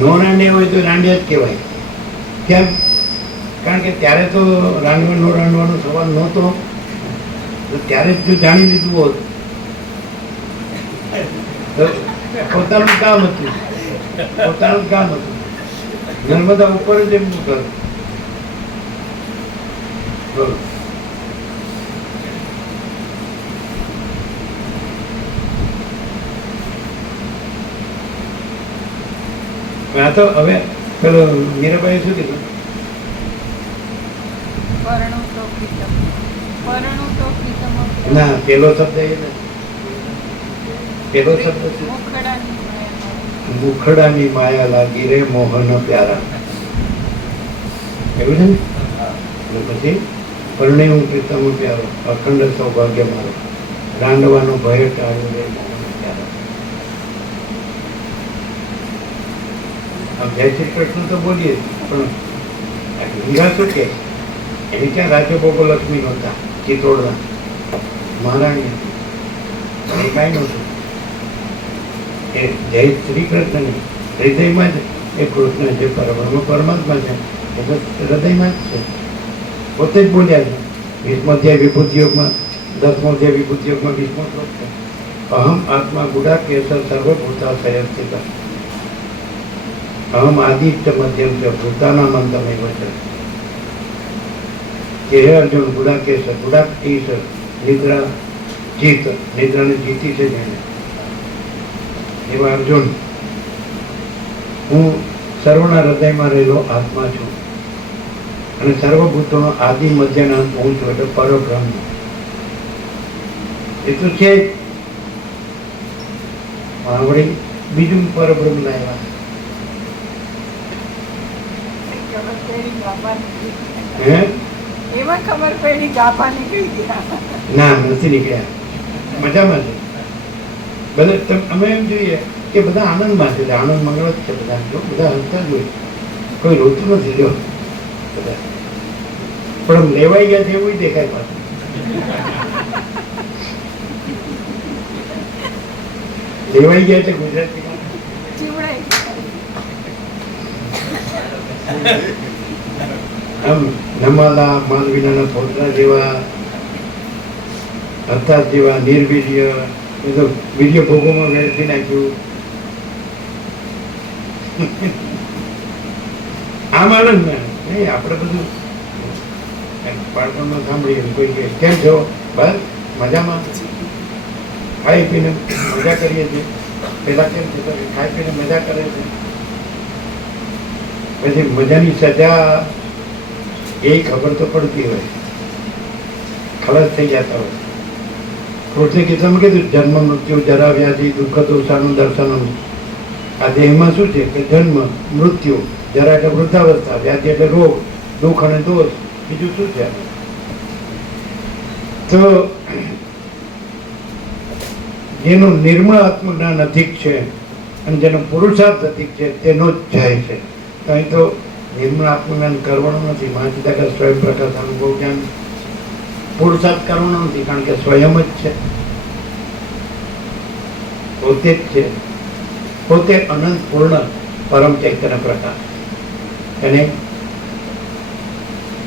નો રાંડ્યા હોય તો રાંડ્યા જ કહેવાય. કેમ? કારણ કે ત્યારે તો રાંધવા નો રાંધવાનો સવાલ નહોતો, તો ત્યારે જ જો જાણી લીધું હોત તો પોતાનું કામ હતું, પોતાનું કામ હતું. નર્મદા ઉપર જ એમનું ઘર. બોલો. આ તો હવે પેલો મીરાબાઈ શું કીધું? પરણું તો પ્રીતમ. પરણું તો પ્રીતમ. ના પેલો શબ્દ એ નથી. પેલો શબ્દ છે મુખડાની માયા. મુખડાની માયા લાગી રે મોહન પ્યારા, એવું છે ને? અને પછી પરણેવું પ્રીતમ પ્યારો, અખંડ સૌભાગ્ય મારો, રાંડવાનો ભય ટાળ્યો રે મોહન પ્યારા. આમ જય શ્રી કૃષ્ણ તો બોલીએ પણ આ ગંગા શું કે એની ક્યાં રાજો બોબો લક્ષ્મી નહોતા, ચિત્તોડના મહારાણી હતી, પણ એ કાંઈ નહોતું. એ જય શ્રી કૃષ્ણ હૃદયમાં જ એ કૃષ્ણ જે પરમાત્મા છે એ તો હૃદયમાં જ છે, પોતે જ બોલ્યા છે. 20મો અધ્યાય વિભૂતિ યોગમાં 10મો અધ્યાય વિભૂતિ યોગમાં 20મો શ્લોક છે. અહમ આત્મા ગુડા કેસર સર્વભૂતાશય સ્થિત અહમ આદિત્ય મધ્યમ છે ભૂતાના મંતમેવ છે. કે હે અર્જુન ગુડા કેસર, ગુડા કેસર નિદ્રા જીત, નિદ્રાને જીતી છે જેને, એવા અર્જુન હું સર્વના હૃદયમાં રહેલો આત્મા છું અને સર્વભૂતોનો આદિ મધ્યના અંત હું છું, એટલે પરબ્રહ્મ. એ તો છે વળી બીજું પરબ્રહ્મ લાવ્યા. ખબર પડી ગાભા નીકળી હે? એમાં ખબર પડી ગાભા નીકળી ગયા. ના, નથી નીકળ્યા. મજામાં છે બધા. અમે એમ જોઈએ કે બધા આનંદમાં છે, આનંદ મંગળ જ છે બધા. બધા હસતા જ હોય, કોઈ રોતું નથી જો બધા. પણ આમ લેવાઈ ગયા છે એવું દેખાય પાછું. લેવાઈ ગયા છે ગુજરાતીમાં. ચીવડાઈ આમ નમાલા માલવીના ફોટલા જેવા, હતાશ જેવા, નિર્વીર્ય, એ તો વીર્ય ભોગોમાં વેડફી નાખ્યું. આમ આનંદ નહીં. આપણે બધું બાળકોનું સાંભળીએ, કોઈ કહે કેમ છો, બસ મજામાં, ખાઈ પીને મજા કરીએ છીએ. પેલા કેમ છે ખાઈ પીને મજા કરે છે, પછી મજાની સજા એ ખબર તો પડતી હોય, ખલાસ થઈ જતા હોય. કૃષ્ણ ગીતામાં કીધું જન્મ મૃત્યુ જરા વ્યાધિ દુઃખ દોષાનું દર્શનમ. આ દેહમાં શું છે કે જન્મ મૃત્યુ, જરા એટલે વૃદ્ધાવસ્થા, વ્યાધિ એટલે રોગ, દુઃખ અને દોષ, બીજું શું છે? તો જેનું નિર્મળ આત્મજ્ઞાન અધિક છે અને જેનો પુરુષાર્થ અધિક છે તેનો જ જાય છે. તો અહીં તો નિર્મળ આત્મજ્ઞાન કરવાનું નથી, મહાચિદાકાર સ્વયં પ્રકાશ અનુભવ જ્ઞાન. પુરુષાર્થ કરવાનો નથી, કારણ કે સ્વયં જ છે, પોતે જ છે, પોતે અનંત પૂર્ણ પરમ ચૈતન્ય પ્રકાશ. અને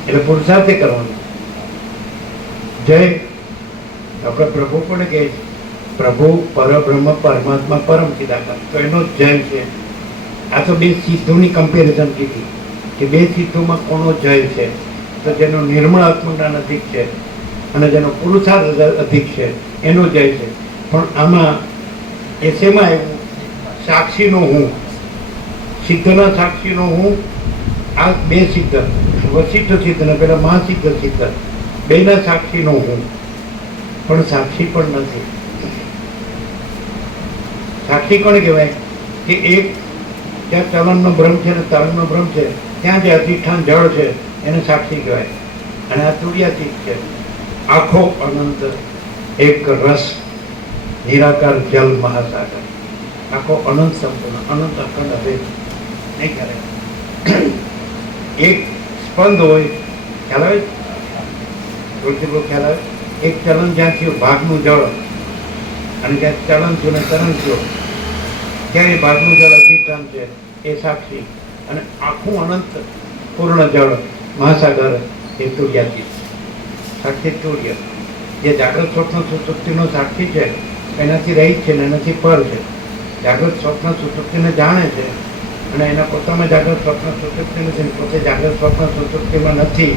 એટલે પુરુષાર્થે કરવાનો. જય આપણે પ્રભુ પણ કહે છે, પ્રભુ પરબ્રહ્મ પરમાત્મા પરમ ચિદાકાર, તો એનો જ જય છે. આ તો બે સિદ્ધોની કમ્પેરિઝન કીધી કે બે સિદ્ધોમાં કોનો જય છે? તો જેનો નિર્મળ આત્મજ્ઞાન અધિક છે અને જેનો પુરુષાર્થ અધિક છે એનો જય છે. પણ આમાં એ શેમાં આવ્યું? સાક્ષીનો હું, સિદ્ધના સાક્ષીનો હું. આ બે સિદ્ધ, વશિષ્ઠ સિદ્ધ ને પેલા મહાસિદ્ધ સિદ્ધ, બેના સાક્ષીનો હું. પણ સાક્ષી પણ નથી. સાક્ષી કોને કહેવાય? કે એક જ્યાં ચલનનો ભ્રમ છે ને તરંગનો ભ્રમ છે, ત્યાં જે અધિષ્ઠાન જળ છે એને સાક્ષી કહેવાય. અને આ તુર્યાતીત છે, આખો અનંત એક રસ, નિરાકાર જલ મહાસાગર, આખો અનંત સંપૂર્ણ, અનંત અખંડ અભેદ નહીં કરે. એક સ્પંદ હોય, ખ્યાલ આવે? ખ્યાલ આવે? એક ચલન જ્યાં થયું ભાગનું જળ, અને જ્યાં ચલન થયું ને તરંગ થયો, ત્યાં એ ભાગનું જળ અધિષ્ઠાન છે, એ સાક્ષી. અને આખું અનંત પૂર્ણ જળ મહાસાગર એ તુર્યાતીત, સાક્ષી તુર્ય. જે જાગ્રત સ્વપ્ન સુષુપ્તિનો સાક્ષી છે એનાથી રહિત છે ને એનાથી પર છે. જાગ્રત સ્વપ્ન સુષુપ્તિને જાણે છે અને એના પોતામાં જાગ્રત સ્વપ્ન સુષુપ્તિ નથી, પોતે જાગ્રત સ્વપ્ન સુષુપ્તિમાં નથી.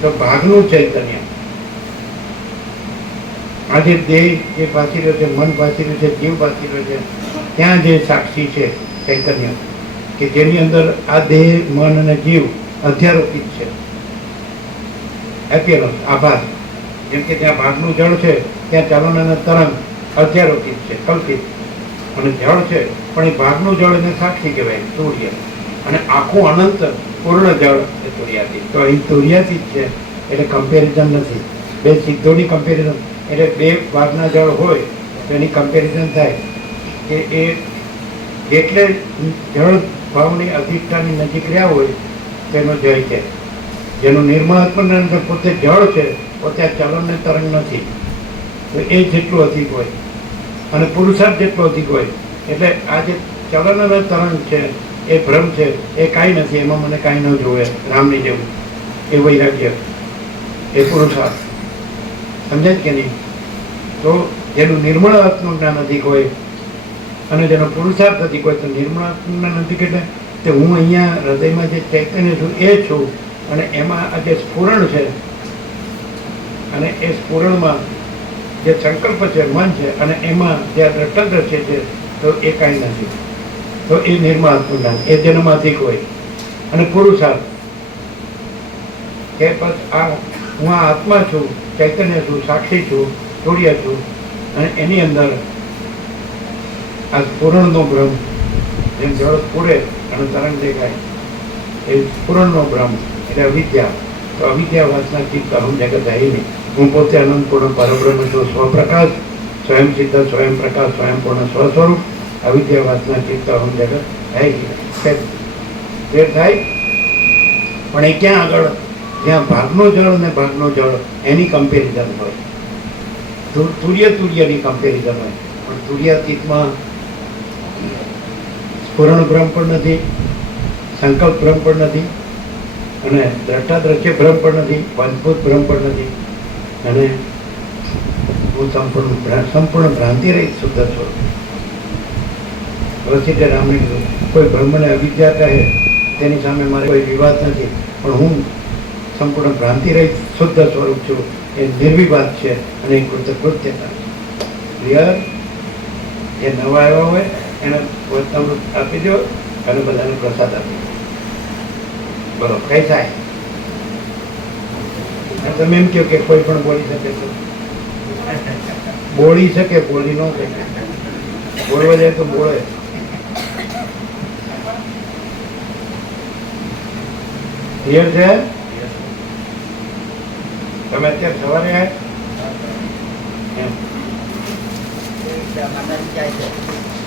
તો ભાગનું ચૈતન્ય, આજે દેહ જે ભાસી રહ્યો છે, મન ભાસી રહ્યું છે, જીવ ભાસી રહ્યો છે, ત્યાં જે સાક્ષી છે ચૈતન્ય, કે જેની અંદર આ દેહ, મન અને જીવ અધ્યારોપિત છે. એપિયરન્સ, આભાસ. જેમ કે ત્યાં ભાગનું જળ છે, ત્યાં ચલન અને તરંગ અધ્યારોપિત છે, કલ્પિત. અને જળ છે પણ એ ભાગનું જળ એને સાક્ષી કહેવાય, સૂર્ય. અને આખું અનંત પૂર્ણ જળ એ તુર્યાતીત. તો અહીં તુર્યાતીત છે એટલે કમ્પેરિઝન નથી. બે સિદ્ધોની કમ્પેરિઝન એટલે બે ભાગના જળ હોય તો એની કમ્પેરિઝન થાય કે એ જેટલે જળ ભાવની અધિષ્ઠાનની નજીક રહ્યા હોય તેનો જય છે. જેનું નિર્મળાત્મક પોતે જળ છે, પોતે આ ચલન ને તરંગ નથી, તો એ જેટલું અધિક હોય અને પુરુષાર્થ જેટલો અધિક હોય. એટલે આ જે ચલન અને તરંગ છે એ ભ્રમ છે, એ કાંઈ નથી, એમાં મને કાંઈ ન જોવે, રામની જેવું. એ વૈરાગ્ય, એ પુરુષાર્થ. સમજાય કે નહીં? તો જેનું નિર્મળ આત્મજ્ઞાન અધિક હોય અને જેનો પુરુષાર્થ અધિક હોય, તો નિર્મળ આત્મજ્ઞાન અધિક એટલે તે હું અહીંયા હૃદયમાં જે ચૈતન્ય છું એ છું, અને એમાં આ જે સ્ફુરણ છે અને એ સ્ફુરણમાં જે સંકલ્પ છે, મન છે, અને એમાં જે દ્રષ્ટાદ્રશ્ય છે, તો એ કાંઈ નથી. તો એ નિર્મળ આત્મજ્ઞાન, એ જેનામાં અધિક હોય. અને પુરુષાર્થ કે બસ આ હું આ આત્મા છું, ચૈતન્ય છું, સાક્ષી છું, સૂર્ય છું, અને એની અંદર આ સ્ફુરણનો બ્રહ્મ, જેમ જળ સ્ફુરે અને તરંગ દેખાય એ સ્ફુરણનો બ્રહ્મ એટલે અવિદ્યા. તો અવિદ્યા વાસના ચિત્ત અહમ જગત હે નહીં. હું પોતે અનંત પૂર્ણ પરબ્રહ્મ છું, સ્વપ્રકાશ, સ્વયં સિદ્ધ, સ્વયં પ્રકાશ, સ્વયં પૂર્ણ સ્વસ્વરૂપ. અવિદ્યા વાસના ચિત્ત અહમ જગત હે નહીં. તે થાય પણ એ ક્યાં આગળ? જ્યાં ભાગનો જળ ને ભાગનો જળ એની કમ્પેરિઝન હોય, તુર્યની કમ્પેરિઝન હોય. પણ તુર્યાતીતમાં સ્ફુરણ બ્રહ્મ પણ નથી, સંકલ્પ બ્રહ્મ પણ નથી, અને દ્રષ્ટાદ્રશ્ય બ્રહ્મ પણ નથી, પંચભૂત બ્રહ્મ પણ નથી, અને હું સંપૂર્ણ ભ્રાંતિ રહી શુદ્ધ સ્વરૂપ. વસીતે રામને કીધું કોઈ બ્રહ્મને અવિદ્યા કહે તેની સામે મારે કોઈ વિવાદ નથી, પણ હું સંપૂર્ણ ભ્રાંતિ રહી શુદ્ધ સ્વરૂપ છું. એ નિર્વિવાદ છે અને એ કૃતજ્ઞતા છે. ક્લિયર? જે નવા આવ્યા હોય એને પોતાનું આપી દો અને બધાને પ્રસાદ આપી દો. બોલો કઈ થાય? તમે એમ કહો કે કોઈ પણ બોલી શકે છે, બોલી શકે, બોલી ન શકે. બોલવા જાય તો બોલે. ક્લિયર છે? તમે અત્યારે સવારે એમ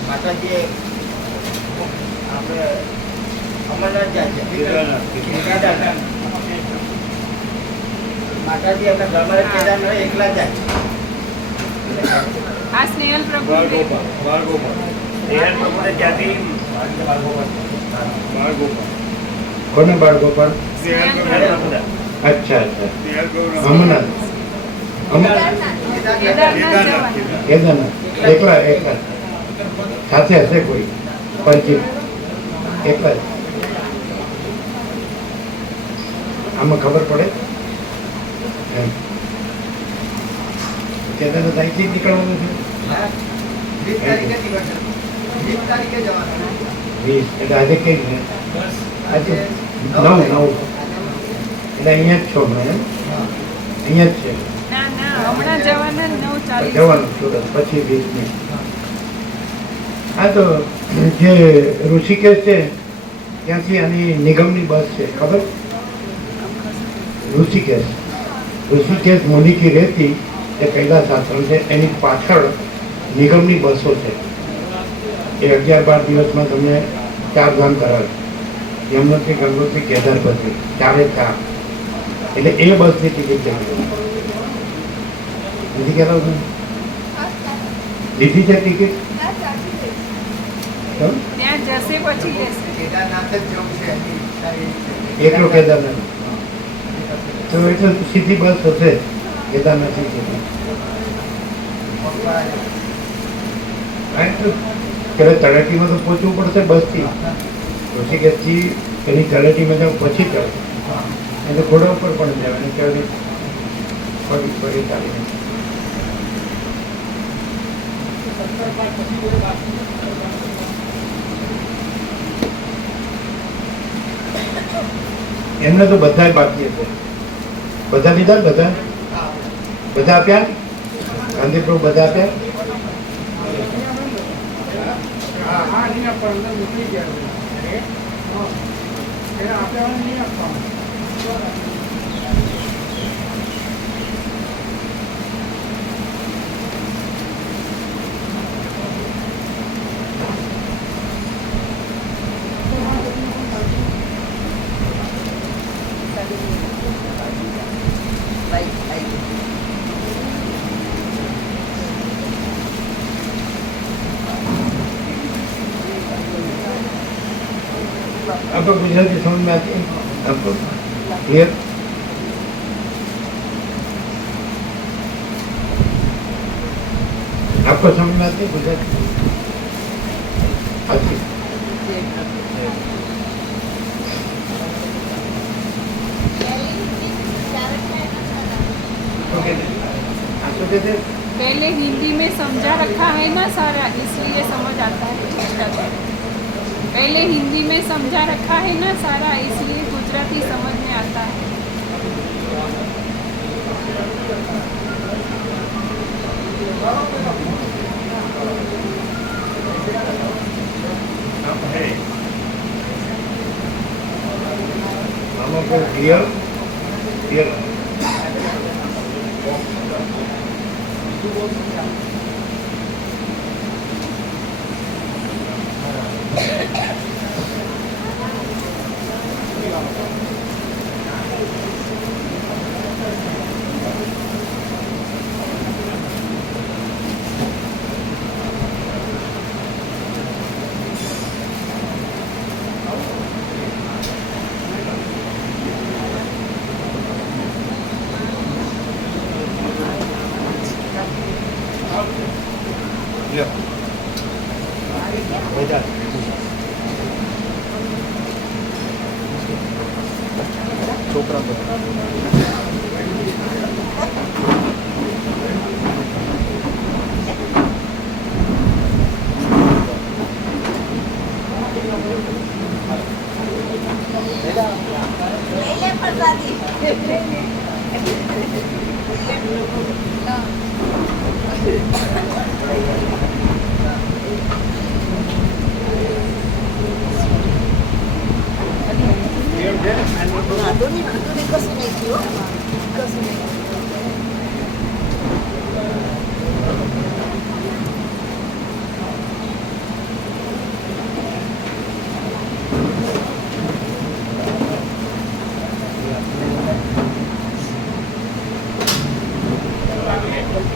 માતાજી આપણે અમરનાથ જાય છે, માતાજી એમના ઘરમાં કેદારનાથ એકલા જાય છે. આ સ્નેહલ પ્રભુ કોને બાળગોપાલ? અચ્છા અચ્છા. અમરનાથ, કેદારનાથ એકલા એકલા સાથે હશે કોઈ પરિચિત? એકલા જ. આમાં ખબર પડે એમ. કેદારનાથ અહીંથી જ નીકળવાનું છે? 20 તારીખે જવાના. 20 એટલે આજે કઈ છે? આજે 9 એટલે અહીંયા જ છો હમણાં? અહીંયા જ છે ના ના હમણાં જવાના 9:40 જવાનું સુરત, પછી 20 હા તો જે ઋષિકેશ છે ત્યાંથી આની નિગમની બસ છે, ખબર? ઋષિકેશ મોનિકી રહેતી એ કૈલાસ આશ્રમ છે, એની પાછળ નિગમની બસો છે. એ 11-12 દિવસમાં તમને 4 ધામ કરાવે. યમનોત્રી, ગંગોત્રી, કેદાર, બદ્રી, 4 એટલે એ બસની ટિકિટ નથી કહેતા તમે? લીધી છે ટિકિટ? ત્યાં જશે પછી લેશે. કેદારનાથ જ જવું છે. એકલો કેદારનાથ તો એટલે સીધી બસ હશે કેદારનાથની સીધી. પેલા તળેટીમાં તો પહોંચવું પડશે બસથી. ઋષિકેશથી એની તળેટીમાં જાવ પછી ચડે, એટલે ઘોડા ઉપર પણ જાય અને ચડી પડી ચાલીને. એમને તો બધા બાકી હશે. બધા લીધા? બધા આપ્યા? ગાંધી પ્રભુ બધા આપ્યા? आपको गुजराती समझ में आती है? आपको क्लियर? आपको समझ में आती है गुजराती? आती है? पहले हिंदी में समझा रखा है ना सारा, इसलिए समझ आता है गुजराती. पहले हिंदी में समझा रखा है ना सारा, इसलिए गुजराती समझ में आता है. ક્લિયર.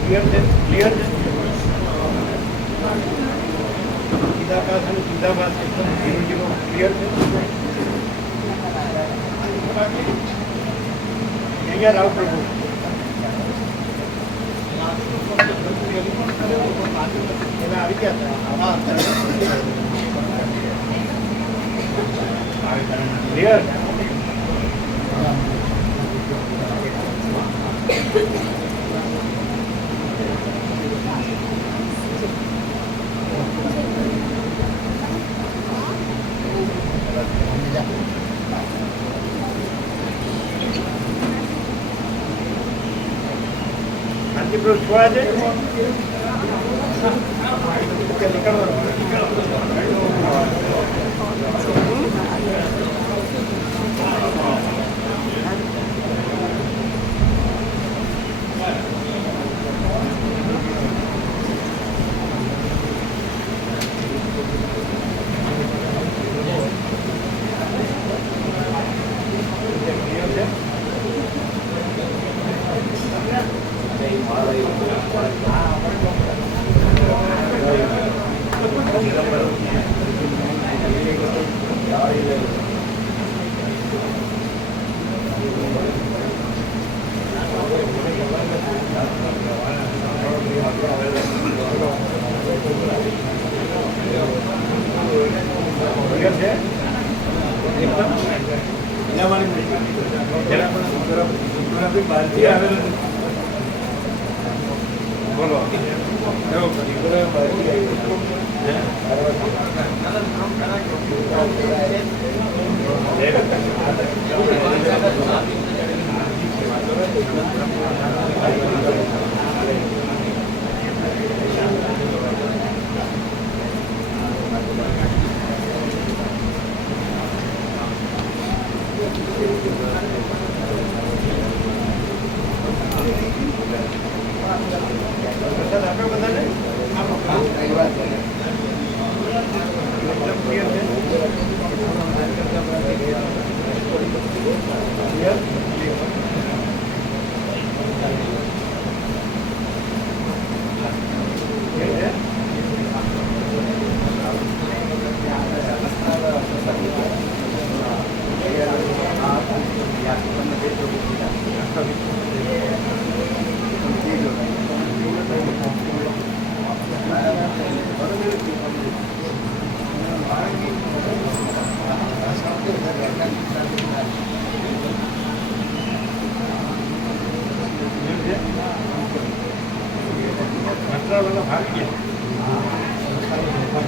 ક્લિયર છે, ક્લિયર છે. સીધા પાસ અને સીધા પાસ એકદમ 0-0 ક્લિયર છે. અહીંયા રાવ પ્રભુ એના આવી ગયા હતા. ક્લિયર. Bro, છોડા છે બોલો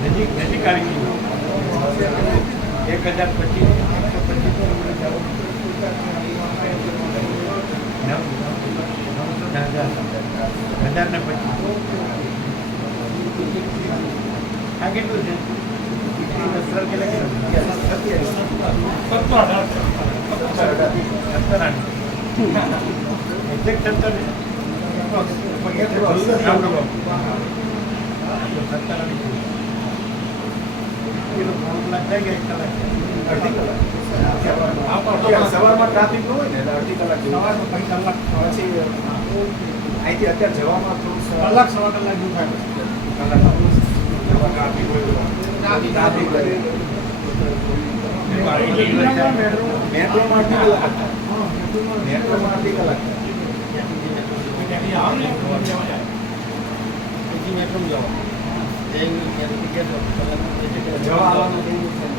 નજીક આવી ગઈ 1025 આ કેટલું છે સવારમાં ટ્રાફિક ન હોય ને એટલે અડધી કલાક જેવું. પછી અહીંથી અત્યારે જવામાં થોડું કલાક સવા કલાક જેવું થાય. ટ્રાફિક હોય ટ્રાફિક મેટ્રોમાં અડધી કલાક મેટ્રોમાં અડધી કલાક જવા આવવાનું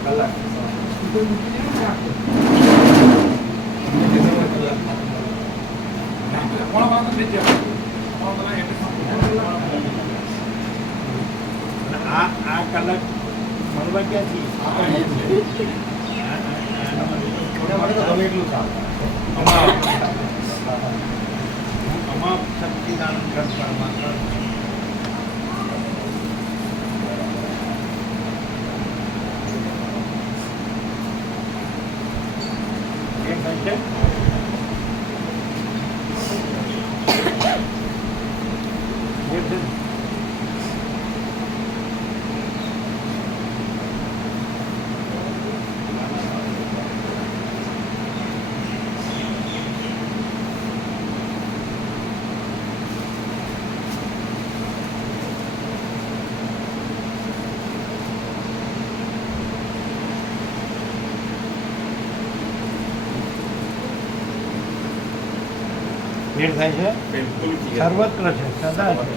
કલાક આ કલાક મળવા ક્યાંથી ગમે એટલું કામ અમાપ શક્તિદાન કરવામાં ભેટ થાય છે સર્વત્ર છે સદા છે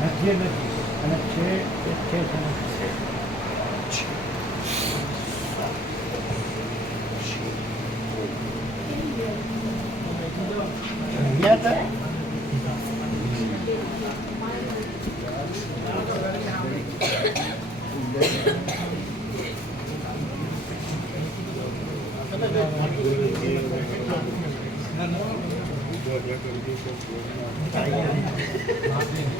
નથી નથી અને છે એ છે